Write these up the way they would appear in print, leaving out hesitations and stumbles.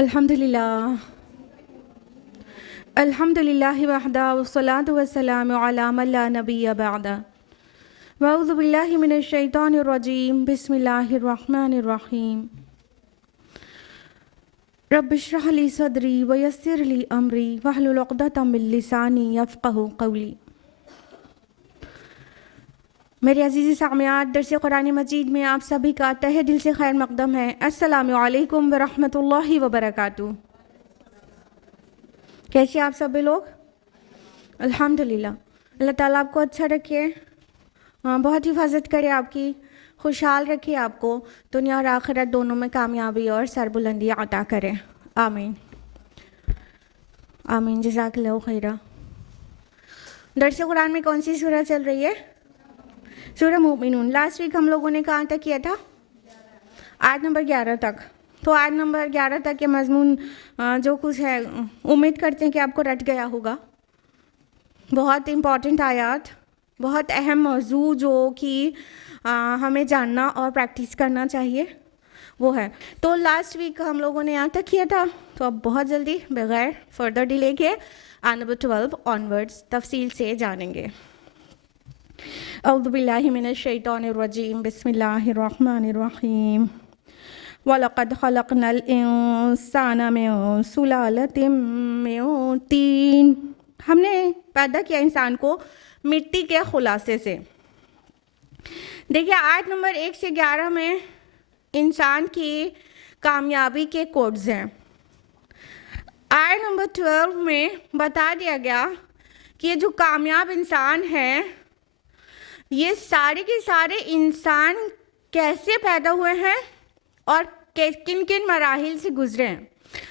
अल्हम्दुलिल्लाह अल्हम्दुलिल्लाहि वहदा वस्सलातु वस्सलामु अला मन ला नबिय्य बअदा वअऊज़ु बिल्लाहि मिनश शैतानिर रजीम बिस्मिल्लाहिर रहमानिर रहीम रब्बिश्रह ली सदरी वयस्सिर ली अमरी वहलुल उक़दतम मिन लिसानी यफ़क़हू क़ौली। मेरे अज़ीज़ सामियात, दर्स कुरान मजीद में आप सभी का तहे दिल से खैर मक़दम है। अस्सलामु अलैकुम व रहमतुल्लाहि व बरकातुहू। कैसे आप सभी लोग? अल्हम्दुलिल्लाह। अल्लाह ताला आपको अच्छा रखे, बहुत हिफाजत करे आपकी, खुशहाल रखे आपको, दुनिया और आखिरत दोनों में कामयाबी और सरबुलंदी अता करे। आमीन आमीन। जज़ाकल्लाहु खैरा। दर्स कुरान में कौन सी सूरह चल रही है? सूरह मोमिनून। लास्ट वीक हम लोगों ने कहाँ तक किया था? आयत नंबर 11 तक। तो आयत नंबर 11 तक के मजमून जो कुछ है, उम्मीद करते हैं कि आपको रट गया होगा। बहुत इम्पॉर्टेंट आयत, बहुत अहम मौजू जो कि हमें जानना और प्रैक्टिस करना चाहिए वो है। तो लास्ट वीक हम लोगों ने यहाँ तक किया था, तो अब बहुत जल्दी बगैर फर्दर डिले के आयत नंबर 12 ऑनवर्ड्स तफसील से जानेंगे। औज़ु बिल्लाहि मिनश शैतानिर रजीम बिस्मिल्लाहिर रहमानिर रहीम वलक़द ख़लक़नल इंसाना मिन सुलालतिम मिन तीन। हमने पैदा किया इंसान को मिट्टी के खुलासे से। देखिए आयत नंबर 1 से 11 में इंसान की कामयाबी के कोड्स हैं। आयत नंबर 12 में बता दिया गया कि ये जो कामयाब इंसान है, ये सारे के सारे इंसान कैसे पैदा हुए हैं और किन किन मराहिल से गुजरे हैं।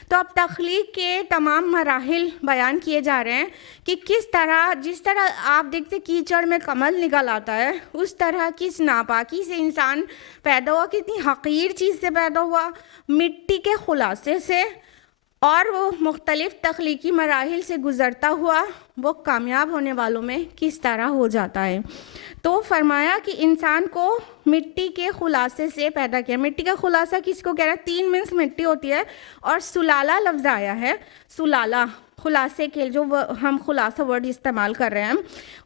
तो अब तख्लीक के तमाम मराहिल बयान किए जा रहे हैं कि किस तरह, जिस तरह आप देखते कीचड़ में कमल निकल आता है, उस तरह किस नापाकी से इंसान पैदा हुआ, कितनी हकीर चीज़ से पैदा हुआ, मिट्टी के खुलासे से, और वो मुख्तलिफ़ तख्लीकी मराहिल से गुज़रता हुआ वो कामयाब होने वालों में किस तरह हो जाता है। तो फरमाया कि इंसान को मिट्टी के खुलासे से पैदा किया। मिट्टी का खुलासा किसको कह रहा है? 3 मीन्स मिट्टी होती है और सुलाला लफ्ज़ आया है। सुलाला खुलासे के जो हम खुलासा वर्ड इस्तेमाल कर रहे हैं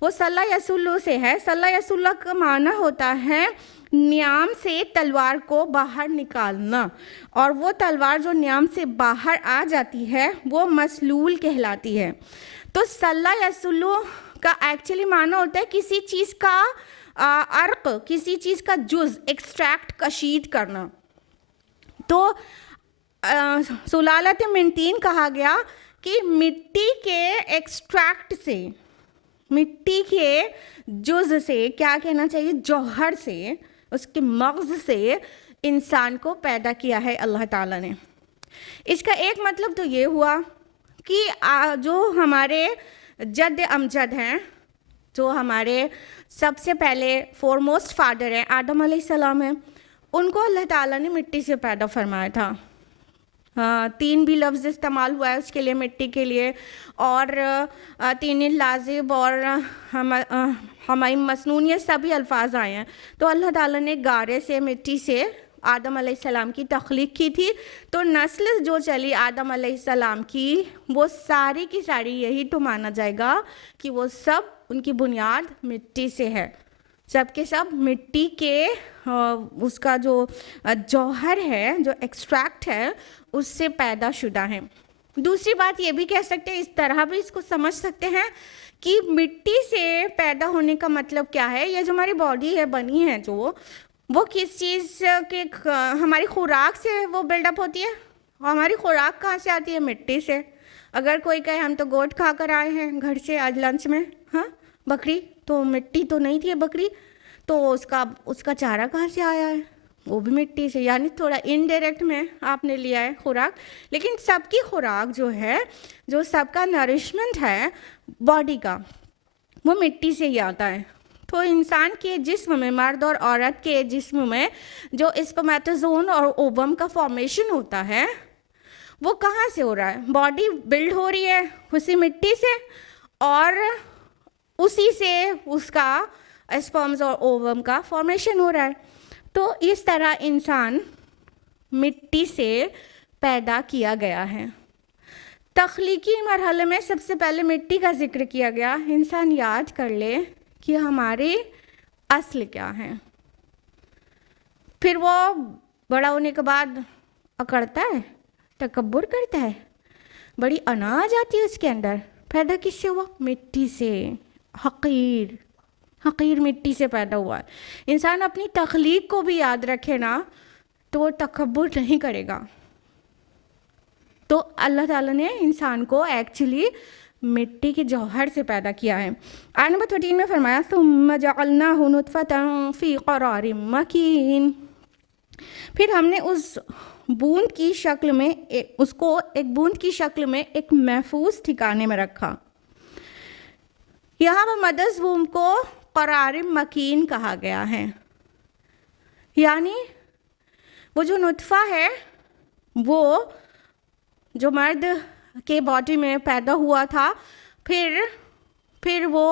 वो सल्ला यसुल्लु से है। सल्ला यसुल्ला का माना होता है न्याम से तलवार को बाहर निकालना, और वो तलवार जो न्याम से बाहर आ जाती है वो मसलूल कहलाती है। तो सल्ला यसुल्लु का एक्चुअली माना होता है किसी चीज़ का अर्क, किसी चीज़ का जुज़ एक्सट्रैक्ट, कशीद करना। तो सुलालत मिन तीन कहा गया कि मिट्टी के एक्सट्रैक्ट से, मिट्टी के जुज़ से, क्या कहना चाहिए, जौहर से, उसके मग़ज़ से इंसान को पैदा किया है अल्लाह ताला ने। इसका एक मतलब तो ये हुआ कि जो हमारे जद अमजद हैं, जो हमारे सबसे पहले फोरमोस्ट फादर हैं आदम अलैहिस्सलाम हैं, उनको अल्लाह ताला ने मिट्टी से पैदा फरमाया था। 3 भी लफ्ज़ इस्तेमाल हुआ है उसके लिए, मिट्टी के लिए, और 3 लाजिब और हमारी मसनून, ये सभी अल्फाज आए हैं। तो अल्लाह ताला ने गारे से, मिट्टी से आदम अलैहिस्सलाम की तख्लीक की थी। तो नस्ल जो चली आदम अलैहिस्सलाम की, वो सारी की सारी यही तो माना जाएगा कि वो सब, उनकी बुनियाद मिट्टी से है। सब के सब मिट्टी के उसका जो जौहर है, जो एक्सट्रैक्ट है, उससे पैदा शुदा है। दूसरी बात ये भी कह सकते हैं, इस तरह भी इसको समझ सकते हैं कि मिट्टी से पैदा होने का मतलब क्या है। ये जो हमारी बॉडी है, बनी है जो, वो किस चीज़ के, हमारी खुराक से वो बिल्डअप होती है। और हमारी खुराक कहाँ से आती है? मिट्टी से। अगर कोई कहे हम तो गोश्त खा कर आए हैं घर से आज लंच में, हाँ, बकरी तो मिट्टी तो नहीं थी बकरी, तो उसका चारा कहाँ से आया है? वो भी मिट्टी से। यानी थोड़ा इनडायरेक्ट में आपने लिया है खुराक, लेकिन सबकी खुराक जो है, जो सबका नरिशमेंट है बॉडी का, वो मिट्टी से ही आता है। तो इंसान के जिस्म में, मर्द और औरत के जिस्म में जो स्पर्मेटोज़ोन और ओवम का फॉर्मेशन होता है, वो कहाँ से हो रहा है? बॉडी बिल्ड हो रही है उसी मिट्टी से, और उसी से उसका स्पर्म्स और ओवम का फॉर्मेशन हो रहा है। तो इस तरह इंसान मिट्टी से पैदा किया गया है। तख्लीकी मरहले में सबसे पहले मिट्टी का जिक्र किया गया। इंसान याद कर ले कि हमारे असल क्या हैं। फिर वो बड़ा होने के बाद अकड़ता है, तकब्बुर करता है, बड़ी अनाज आती है उसके अंदर। पैदा किससे हुआ? मिट्टी से। हकीर मिट्टी से पैदा हुआ है। इंसान अपनी तख्लीक को भी याद रखे ना तो वो तकब्बुर नहीं करेगा। तो अल्लाह ताला ने इंसान को एक्चुअली मिट्टी के जौहर से पैदा किया है। आयत नंबर 13 में फरमाया सुम्मा जअलनाहु नुतफतन फी क़रारिन मकीन। फिर हमने उस बूंद की शक्ल में उसको एक बूंद की शक्ल में एक महफूज ठिकाने में रखा। यहाँ पर मदर्स वूम को क़रारिन मकीन कहा गया है, यानी वो जो नुतफ़ा है वो जो मर्द के बॉडी में पैदा हुआ था, फिर वो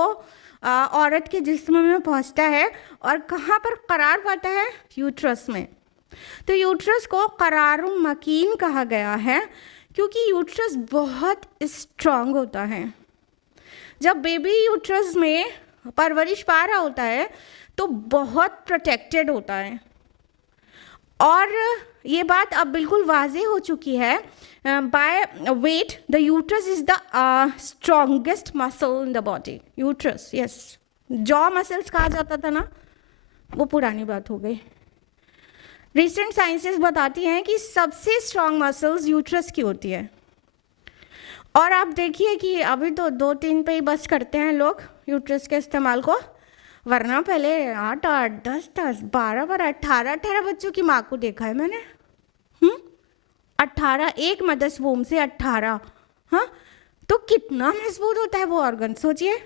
औरत के जिस्म में पहुंचता है और कहाँ पर करार पाता है? यूट्रस में। तो यूट्रस को क़रारुन मकीन कहा गया है क्योंकि यूट्रस बहुत स्ट्रांग होता है। जब बेबी यूट्रस में परवरिश पा रहा होता है तो बहुत प्रोटेक्टेड होता है। और ये बात अब बिल्कुल वाज़ेह हो चुकी है। By weight the uterus is the strongest muscle in the body. Uterus, yes, jaw muscles कहा जाता था ना, वो पुरानी बात हो गई। रिसेंट साइंसेस बताती हैं कि सबसे स्ट्रॉन्ग मसल्स यूट्रस की होती है। और आप देखिए कि अभी तो 2-3 पे ही बस करते हैं लोग यूट्रस के इस्तेमाल को, वरना पहले 8-8, 10-10, 12-12, 18-18 बच्चों की माँ को देखा है मैंने। 18, एक मदर्स वूम से 18। हाँ, तो कितना मजबूत होता है वो ऑर्गन, सोचिए।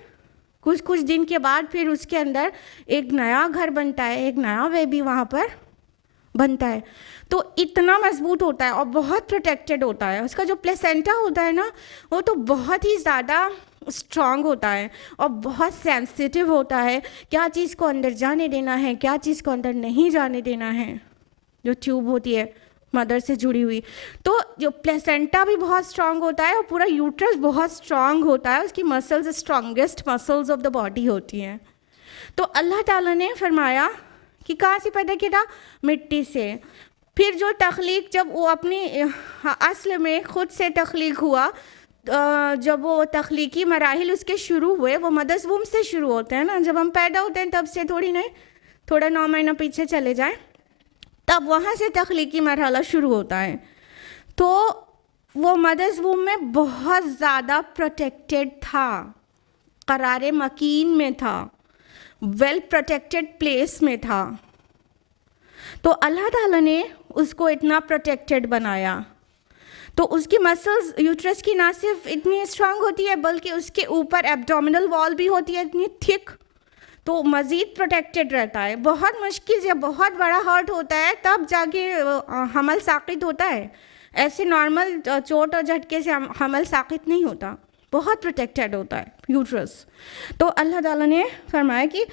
कुछ दिन के बाद फिर उसके अंदर एक नया घर बनता है, एक नया बेबी वहाँ पर बनता है। तो इतना मजबूत होता है और बहुत प्रोटेक्टेड होता है। उसका जो प्लेसेंटा होता है ना, वो तो बहुत ही ज़्यादा स्ट्रांग होता है और बहुत सेंसिटिव होता है। क्या चीज़ को अंदर जाने देना है, क्या चीज़ को अंदर नहीं जाने देना है, जो ट्यूब होती है मदर से जुड़ी हुई। तो जो प्लेसेंटा भी बहुत स्ट्रांग होता है और पूरा यूट्रस बहुत स्ट्रांग होता है। उसकी muscles strongest muscles of the body होती हैं। तो अल्लाह ताला ने फरमाया कि कहाँ से पैदा किया था? मिट्टी से। फिर जो तख्लीक, जब वो अपनी असल में ख़ुद से तख्लीक हुआ, जब वो तख्लीकी मराहिल उसके शुरू हुए, वो मदर्स वूम से शुरू होते हैं ना। जब हम पैदा होते हैं तब से थोड़ी नहीं, थोड़ा 9 महीना पीछे चले जाएं, तब वहाँ से तख्लीकी मरहला शुरू होता है। तो वो मदर्स वूम में बहुत ज़्यादा प्रोटेक्टेड था, क़रारे मकीन में था, वेल प्रोटेक्टेड प्लेस में था। तो अल्लाह ताला ने उसको इतना प्रोटेक्टेड बनाया। तो उसकी मसल्स यूट्रस की ना सिर्फ इतनी स्ट्रांग होती है बल्कि उसके ऊपर एब्डोमिनल वॉल भी होती है इतनी थिक, तो मज़ीद प्रोटेक्टेड रहता है। बहुत मुश्किल से बहुत बड़ा हर्ट होता है तब जाके हमल साक़ित होता है। ऐसे नॉर्मल चोट और झटके से हमल साक़ित नहीं होता, बहुत प्रोटेक्टेड होता है यूट्रस। तो अल्लाह ताला ने फरमाया कि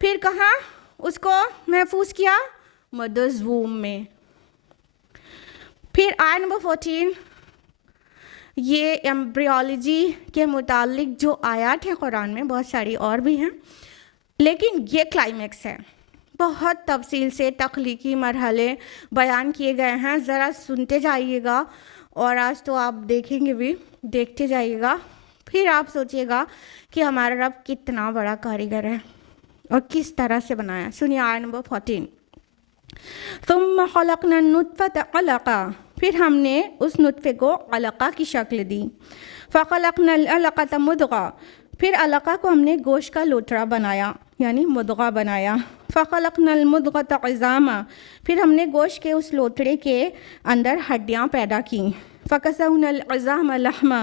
फिर कहाँ उसको महफूज किया? मदर्स वूम में। फिर आयत नंबर 14, ये एम्ब्रियोलॉजी के मुतालिक जो आयत है कुरान में, बहुत सारी और भी हैं, लेकिन ये क्लाइमेक्स है। बहुत तफसील से तख्लीकी मरहले बयान किए गए हैं, ज़रा सुनते जाइएगा और आज तो आप देखेंगे भी, देखते जाइएगा, फिर आप सोचिएगा कि हमारा रब कितना बड़ा कारीगर है और किस तरह से बनाया। सुनिए आयत नंबर 14, सुम्मा खलक़ना नुत्फ़ता अलक़ा, फिर हमने उस नुत्फ़े को अलक़ा की शक्ल दी। फ़ख़लक़ना अलक़ता मुद्ग़ा, फिर अलक़ा को हमने गोश्त का लोथड़ा बनाया, यानी मुद्ग़ा बनाया। फ़ख़लक़ना मुद्ग़ता इज़ामा, फिर हमने गोश्त के उस लोथड़े के अंदर हड्डियाँ पैदा की। फ़कसौना इज़ामा लहमा,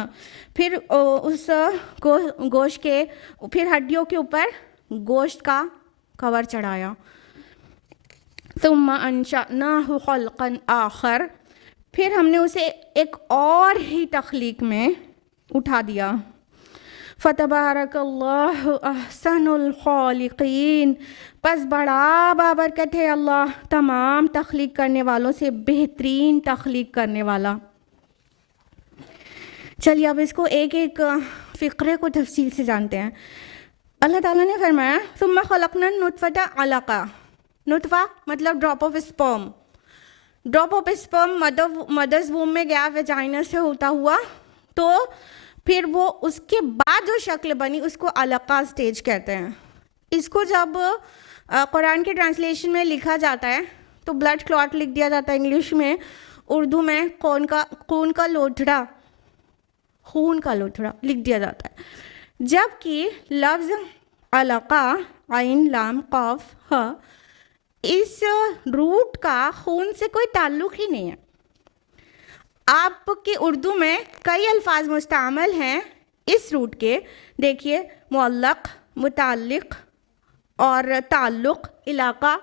फिर उस गोश्त के फिर हड्डियों के ऊपर गोश्त का कवर चढ़ाया। सुम्मा अंशअनाहु ख़ल्क़न आख़र, फिर हमने उसे एक और ही तख्लीक में उठा दिया। फ़तबारकल्लाहु अहसनुल खालिकीन, बस बड़ा बाबरकत है अल्लाह तमाम तख्लीक करने वालों से बेहतरीन तख्लीक करने वाला। चलिए अब इसको एक एक फ़िक्रे को तफसील से जानते हैं। अल्लाह ताला ने फरमाया सुम्मा खलक़ना नुतफ़ता अलक़ा, नुतफ़ा मतलब drop of sperm, drop of sperm mother's womb में गया वेजाइना से होता हुआ, तो फिर वो उसके बाद जो शक्ल बनी उसको अलक़ा स्टेज कहते हैं। इसको जब कुरान के ट्रांसलेशन में लिखा जाता है तो ब्लड क्लॉट लिख दिया जाता है इंग्लिश में, उर्दू में खून का लोथड़ा, खून का लोथड़ा लिख दिया जाता है। जबकि लफ्ज़ अलक़ा आइन लाम क़ाफ ह, इस रूट का खून से कोई ताल्लुक़ ही नहीं है। आपके उर्दू में कई अल्फाज मुस्तअमल हैं इस रूट के, देखिए मुअल्लक़, मुताल्लिक़ और ताल्लुक़, इलाक़ा,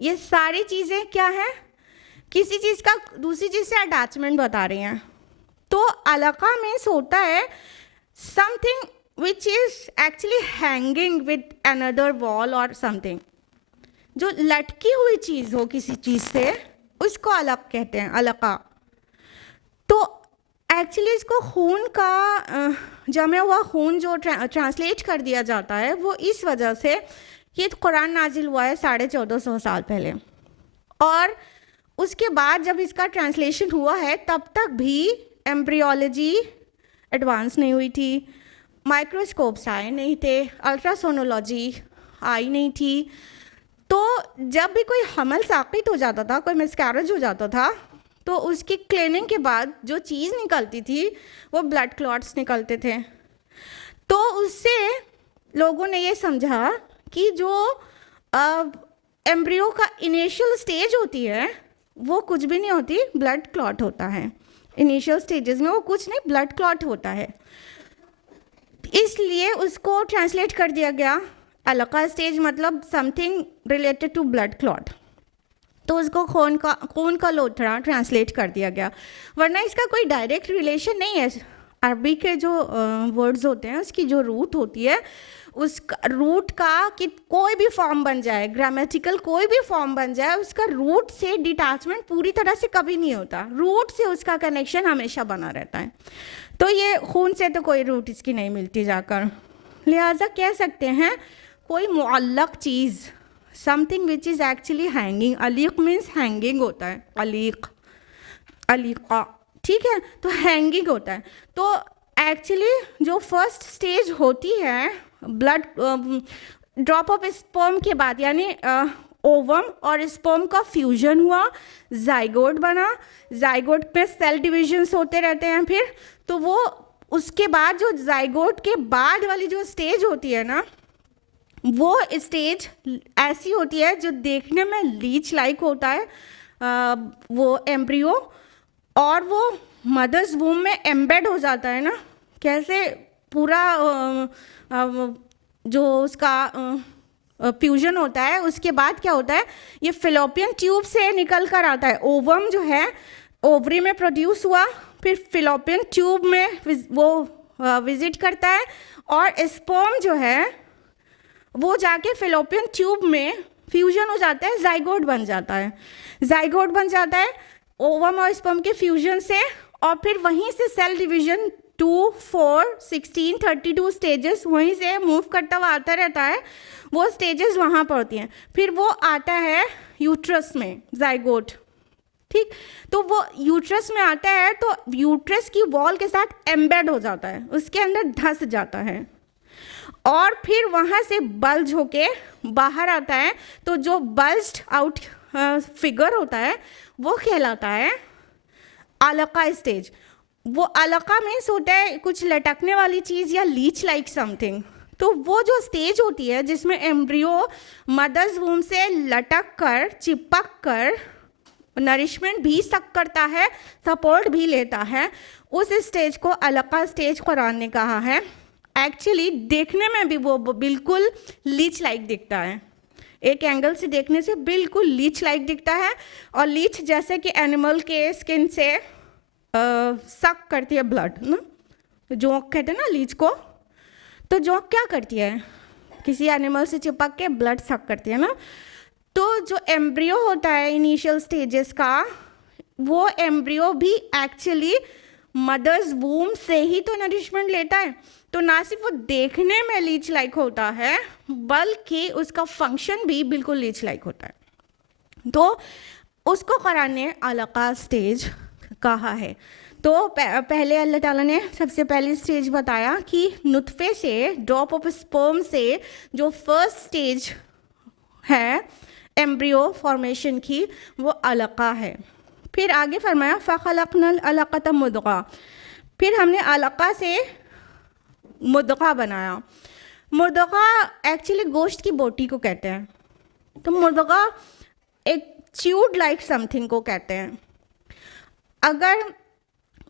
ये सारी चीज़ें क्या हैं, किसी चीज़ का दूसरी चीज़ से अटैचमेंट बता रही हैं। तो अलक़ा मीन्स होता है something which is actually hanging with another wall और समथिंग, जो लटकी हुई चीज़ हो किसी चीज़ से, उसको अलक़ कहते हैं, अलक़ा। तो एक्चुअली इसको खून का जमा हुआ खून जो ट्रांसलेट कर दिया जाता है वो इस वजह से कि कुरान नाजिल हुआ है 1450 साल पहले, और उसके बाद जब इसका ट्रांसलेशन हुआ है तब तक भी एम्ब्रियोलॉजी एडवांस नहीं हुई थी, माइक्रोस्कोप्स आए नहीं थे, अल्ट्रासोनोलॉजी आई नहीं थी। तो जब भी कोई हमल साक़ित हो जाता था, कोई मिसकैरेज हो जाता था, तो उसकी क्लीनिंग के बाद जो चीज़ निकलती थी वो ब्लड क्लॉट्स निकलते थे। तो उससे लोगों ने ये समझा कि जो एम्ब्रियो का इनिशियल स्टेज होती है वो कुछ भी नहीं होती, ब्लड क्लॉट होता है। इनिशियल स्टेजेस में वो कुछ नहीं, ब्लड क्लॉट होता है। इसलिए उसको ट्रांसलेट कर दिया गया अलक़ा स्टेज, मतलब something related to blood clot, तो उसको खून का लोथड़ा ट्रांसलेट कर दिया गया, वरना इसका कोई डायरेक्ट रिलेशन नहीं है। अरबी के जो वर्ड्स होते हैं उसकी जो रूट होती है, उस रूट का कि कोई भी फॉर्म बन जाए, ग्रामेटिकल कोई भी फॉर्म बन जाए, उसका रूट से डिटैचमेंट पूरी तरह से कभी नहीं होता, रूट से उसका कनेक्शन हमेशा बना रहता है। तो ये खून से तो कोई रूट इसकी नहीं मिलती जाकर, लिहाजा कह सकते हैं कोई मुअल्लक़ चीज़, something which is actually hanging. अलीक़ मीन्स हैंगिंग होता है, अलीक़, अलीक़ा, ठीक है, तो हैंगिंग होता है। तो एक्चुअली जो फर्स्ट स्टेज होती है ब्लड ड्रॉप ऑफ स्पर्म के बाद, यानी ओवम और स्पर्म का फ्यूजन हुआ, जाइगोट बना, जाइगोट पे सेल डिविजन्स होते रहते हैं फिर, तो वो उसके बाद जो जाइगोट के बाद वाली जो स्टेज होती है ना, वो स्टेज ऐसी होती है जो देखने में लीच लाइक होता है, वो एम्ब्रियो, और वो मदर्स वूम में एम्बेड हो जाता है ना, कैसे पूरा जो उसका फ्यूजन होता है, उसके बाद क्या होता है, ये फिलोपियन ट्यूब से निकल कर आता है। ओवम जो है ओवरी में प्रोड्यूस हुआ, फिर फिलोपियन ट्यूब में वो विजिट करता है, और स्पर्म जो है वो जाके फिलोपियन ट्यूब में फ्यूजन हो जाता है, जाइगोट बन जाता है, जाइगोट बन जाता है ओवम और स्पर्म के फ्यूजन से, और फिर वहीं से सेल डिवीजन 2, 4, 16, 32 स्टेजेस वहीं से मूव करता हुआ आता रहता है, वो स्टेजेस वहाँ पर होती हैं। फिर वो आता है यूट्रस में, जाइगोट, ठीक, तो वो यूट्रस में आता है तो यूट्रस की वॉल के साथ एम्बेड हो जाता है, उसके अंदर धंस जाता है, और फिर वहाँ से बल्ज होके बाहर आता है। तो जो बल्ज्ड आउट फिगर होता है वो कहलाता है अलक़ा स्टेज। वो अलक़ा मीन्स होता है कुछ लटकने वाली चीज़ या लीच लाइक समथिंग। तो वो जो स्टेज होती है जिसमें एम्ब्रियो मदर्स वूम से लटक कर, चिपक कर नरिशमेंट भी सक करता है, सपोर्ट भी लेता है, उस स्टेज को अलक़ा स्टेज कुरान ने कहा है। एक्चुअली देखने में भी वो बिल्कुल लीच लाइक दिखता है, एक एंगल से देखने से बिल्कुल लीच लाइक दिखता है, और लीच जैसे कि एनिमल के स्किन से सक करती है ब्लड ना, जो कहते हैं ना लीच को, तो जोंक क्या करती है, किसी एनिमल से चिपक के ब्लड सक करती है ना। तो जो एम्ब्रियो होता है इनिशियल स्टेजेस का, वो एम्ब्रियो भी एक्चुअली मदर्स वूम से ही तो नरिशमेंट लेता है। तो ना सिर्फ वो देखने में लीच लाइक होता है, बल्कि उसका फंक्शन भी बिल्कुल लीच लाइक होता है। तो उसको कुरान ने अलका स्टेज कहा है। तो पहले अल्लाह ताला ने सबसे पहली स्टेज बताया कि नुतफ़े से, ड्रॉप ऑफ स्पर्म से जो फर्स्ट स्टेज है एम्ब्रियो फॉर्मेशन की, वो अलका है। फिर आगे फरमाया फ़ख़लक़नल अलक़त मुद्ग़ा, फिर हमने अलका से मुद्ग़ा बनाया। मुद्ग़ा एक्चुअली गोश्त की बोटी को कहते हैं। तो मुद्ग़ा एक च्यूड लाइक समथिंग को कहते हैं। अगर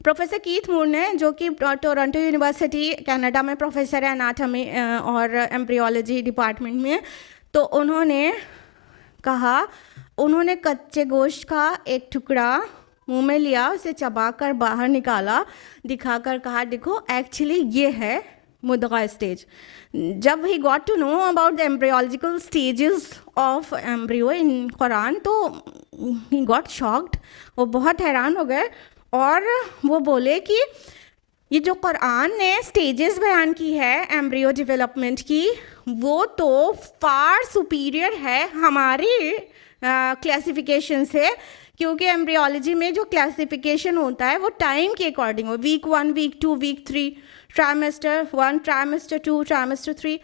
प्रोफेसर कीथ मूर ने, जो कि टोरंटो यूनिवर्सिटी कनाडा में प्रोफेसर है एनाटॉमी और एम्ब्रियोलॉजी डिपार्टमेंट में, तो उन्होंने कहा, उन्होंने कच्चे गोश्त का एक टुकड़ा मुंह में लिया, उसे चबाकर बाहर निकाला, दिखाकर कहा देखो एक्चुअली ये है मुद्ग़ा स्टेज। जब he got to know about the embryological stages of embryo in Quran, तो ही गॉट शॉक्ड, वो बहुत हैरान हो गए और वो बोले कि ये जो कुरान ने स्टेजेस बयान की है एम्ब्रियो डेवलपमेंट की, वो तो फार सुपीरियर है हमारी क्लासिफिकेशन से, क्योंकि एम्ब्रियोलॉजी में जो क्लासिफिकेशन होता है वो टाइम के अकॉर्डिंग हो, week 1, week 2, week 3, trimester 1, trimester 2, trimester 3,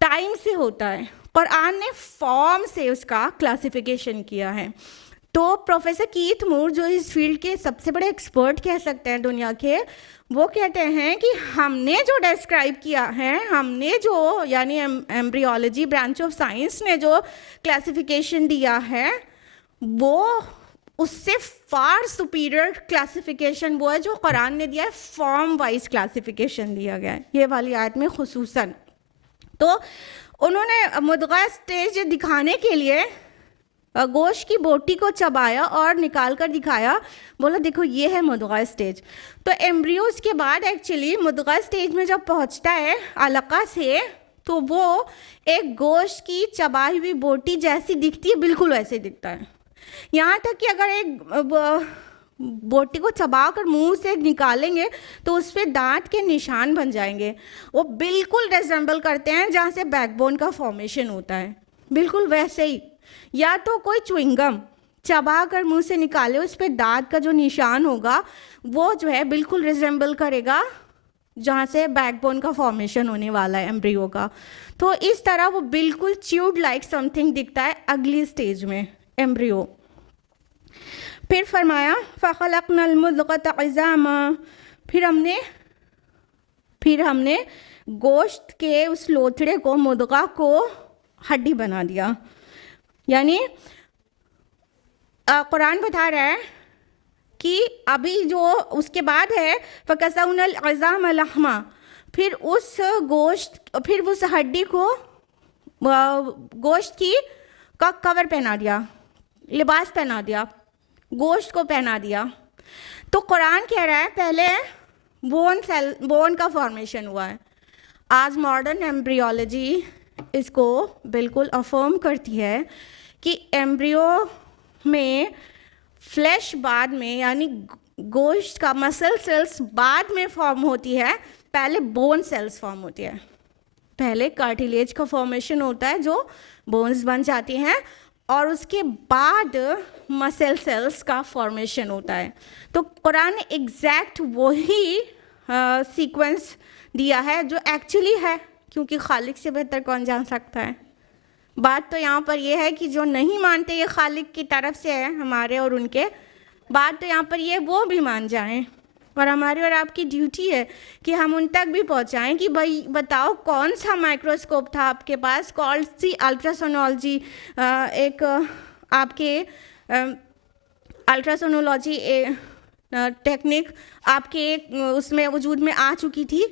time से होता है। कुरान ने फॉर्म से उसका क्लासिफिकेशन किया है। तो प्रोफेसर कीथ मूर, जो इस फील्ड के सबसे बड़े एक्सपर्ट कह सकते हैं दुनिया के, वो कहते हैं कि हमने जो डिस्क्राइब किया है, हमने जो यानी एम्ब्रियोलॉजी ब्रांच ऑफ साइंस ने जो क्लासिफिकेशन दिया है, वो उससे फार सुपीरियर क्लासिफिकेशन वो है जो कुरान ने दिया है, फॉर्म वाइज क्लासिफिकेशन दिया गया है ये वाली आयत में खुसूसन। तो उन्होंने मुद्ग़ा स्टेज दिखाने के लिए गोश्त की बोटी को चबाया और निकाल कर दिखाया, बोला देखो ये है मुद्ग़ा स्टेज। तो एम्ब्रियोज के बाद एक्चुअली मुद्ग़ा स्टेज में जब पहुंचता है अलका से, तो वो एक गोश्त की चबाई हुई बोटी जैसी दिखती है, बिल्कुल वैसे दिखता है। यहाँ तक कि अगर एक बोटी को चबा कर मुँह से निकालेंगे तो उस पर दाँत के निशान बन जाएंगे, वो बिल्कुल रिजेंबल करते हैं जहाँ से बैकबोन का फॉर्मेशन होता है, बिल्कुल वैसे ही। या तो कोई च्युइंगम चबा कर मुँह से निकाले, उस पर दाँत का जो निशान होगा वो जो है बिल्कुल रिजेंबल करेगा जहाँ से बैकबोन का फॉर्मेशन होने वाला है एम्ब्रियो का। तो इस तरह वो बिल्कुल च्यूड लाइक समथिंग दिखता है अगली स्टेज में एम्ब्रियो। फिर फरमाया फ़ख़लक़नल मुद्ग़त इज़ामा, फिर हमने गोश्त के उस लोथड़े को, मुद्ग़ा को हड्डी बना दिया। यानी कुरान बता रहा है कि अभी जो उसके बाद है फ़कसौनल इज़ाम लहमा, फिर उस गोश्त, फिर उस हड्डी को गोश्त की का कवर पहना दिया, लिबास पहना दिया, गोश्त को पहना दिया। तो कुरान कह रहा है पहले बोन का फॉर्मेशन हुआ है। आज मॉडर्न एम्ब्रियोलॉजी इसको बिल्कुल अफर्म करती है कि एम्ब्रियो में फ्लैश बाद में, यानी गोश्त का मसल सेल्स बाद में फॉर्म होती है, पहले बोन सेल्स फॉर्म होती है। पहले कार्टिलेज का फॉर्मेशन होता है जो बोन्स बन जाती हैं, और उसके बाद मसल सेल्स का फॉर्मेशन होता है। तो कुरान ने एग्जैक्ट वही सीक्वेंस दिया है जो एक्चुअली है, क्योंकि खालिक से बेहतर कौन जान सकता है। बात तो यहाँ पर यह है कि जो नहीं मानते ये खालिक की तरफ से है हमारे और उनके, बात तो यहाँ पर ये वो भी मान जाएं, और हमारी और आपकी ड्यूटी है कि हम उन तक भी पहुँचाएं कि भाई बताओ कौन सा माइक्रोस्कोप था आपके पास, कौन सी अल्ट्रासोनोलॉजी एक आपके अल्ट्रासोनोलॉजी टेक्निक आपके उसमें वजूद में आ चुकी थी,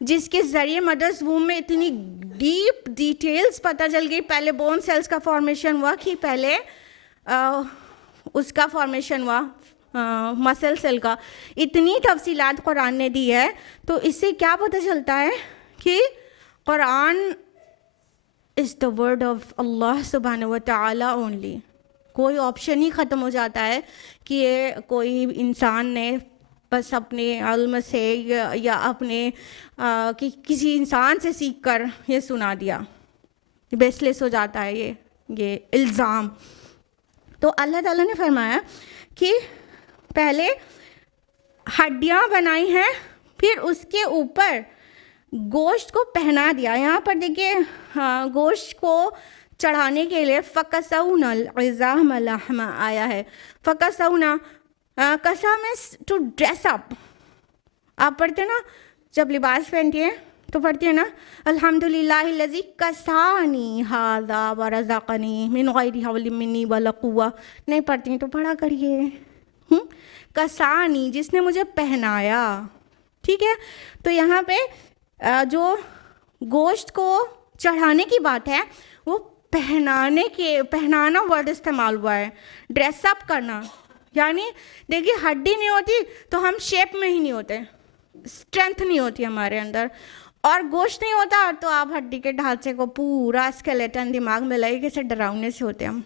जिसके ज़रिए मदर्स वूम में इतनी डीप डिटेल्स पता चल गई। पहले बोन सेल्स का फॉर्मेशन हुआ कि पहले उसका फॉर्मेशन हुआ मसल सेल का, इतनी तफसीलात कुरान ने दी है। तो इससे क्या पता चलता है कि Quran is the word of Allah सुब्हानहू व तआला ओनली। कोई ऑप्शन ही ख़त्म हो जाता है कि ये कोई इंसान ने बस अपने इल्म से या अपने किसी इंसान से सीख कर ये सुना दिया, बेसलेस हो जाता है ये इल्ज़ाम। तो अल्लाह ताला ने फरमाया कि पहले हड्डियाँ बनाई हैं, फिर उसके ऊपर गोश्त को पहना दिया। यहाँ पर देखिए गोश्त को चढ़ाने के लिए फ़कसौना इज़ाम लहमा आया है। फ़कसौना कसा में टू ड्रेस अप। आप पढ़ते ना, जब लिबास पहनती हैं तो पढ़ती है ना, अल्हम्दुलिल्लाहिल्लज़ी कसानी हाज़ा व रज़क़नी मिन गैरि हौलिन मिन्नी वला कुव्वा। नहीं पढ़ती हैं तो पढ़ा करिए। कसानी, जिसने मुझे पहनाया। ठीक है, तो यहाँ पे जो गोश्त को चढ़ाने की बात है वो पहनाना वर्ड इस्तेमाल हुआ है, ड्रेसअप करना। यानी देखिए हड्डी नहीं होती तो हम शेप में ही नहीं होते, स्ट्रेंथ नहीं होती हमारे अंदर, और गोश्त नहीं होता तो आप हड्डी के ढांचे को पूरा स्केलेटन दिमाग में लाइए, कैसे डरावने से होते हम।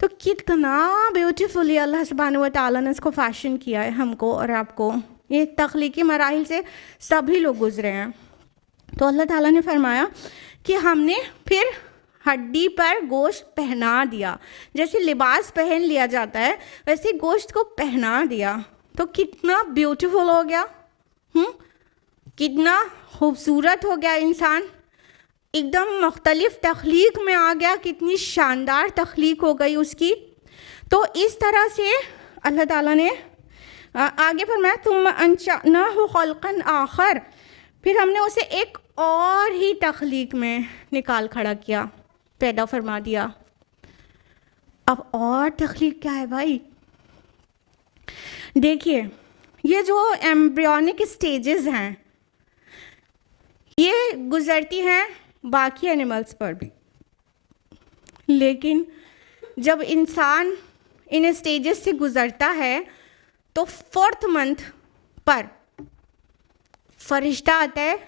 तो कितना ब्यूटीफुली अल्लाह सुब्हानहू व तआला ने इसको फैशन किया है हमको और आपको। ये तख्लीकी मराहिल से सभी लोग गुजरे हैं। तो अल्लाह ताला ने फरमाया कि हमने फिर हड्डी पर गोश्त पहना दिया। जैसे लिबास पहन लिया जाता है वैसे गोश्त को पहना दिया। तो कितना ब्यूटीफुल हो गया, कितना खूबसूरत हो गया इंसान, एकदम मुख्तलिफ तख्लीक में आ गया, कितनी शानदार तख्लीक हो गई उसकी। तो इस तरह से अल्लाह ताला ने आगे फरमाया तुम अंशअनाहु खल्क़न आखर, फिर हमने उसे एक और ही तख्लीक में निकाल खड़ा किया, पैदा फरमा दिया। अब और तख्लीक क्या है भाई? देखिए ये जो एम्ब्रियोनिक स्टेजेस हैं ये गुजरती हैं बाकी एनिमल्स पर भी, लेकिन जब इंसान इन स्टेजेस से गुजरता है तो 4th मंथ पर फरिश्ता आता है,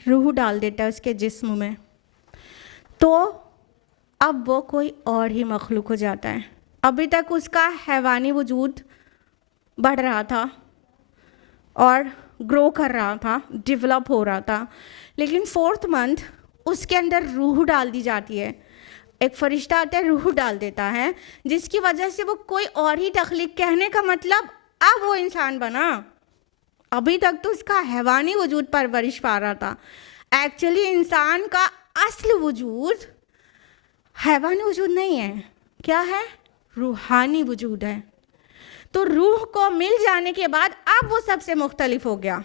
रूह डाल देता है उसके जिस्म में। तो अब वो कोई और ही मखलूक हो जाता है। अभी तक उसका हैवानी वजूद बढ़ रहा था और ग्रो कर रहा था, डेवलप हो रहा था, लेकिन 4th मंथ उसके अंदर रूह डाल दी जाती है। एक फरिश्ता आता है, रूह डाल देता है, जिसकी वजह से वो कोई और ही तख्लीक, कहने का मतलब अब वो इंसान बना। अभी तक तो उसका हैवानी वजूद परवरिश पा रहा था। एक्चुअली इंसान का असल वजूद हैवानी वजूद नहीं है, क्या है? रूहानी वजूद है। तो रूह को मिल जाने के बाद अब वो सबसे मुख्तलिफ हो गया।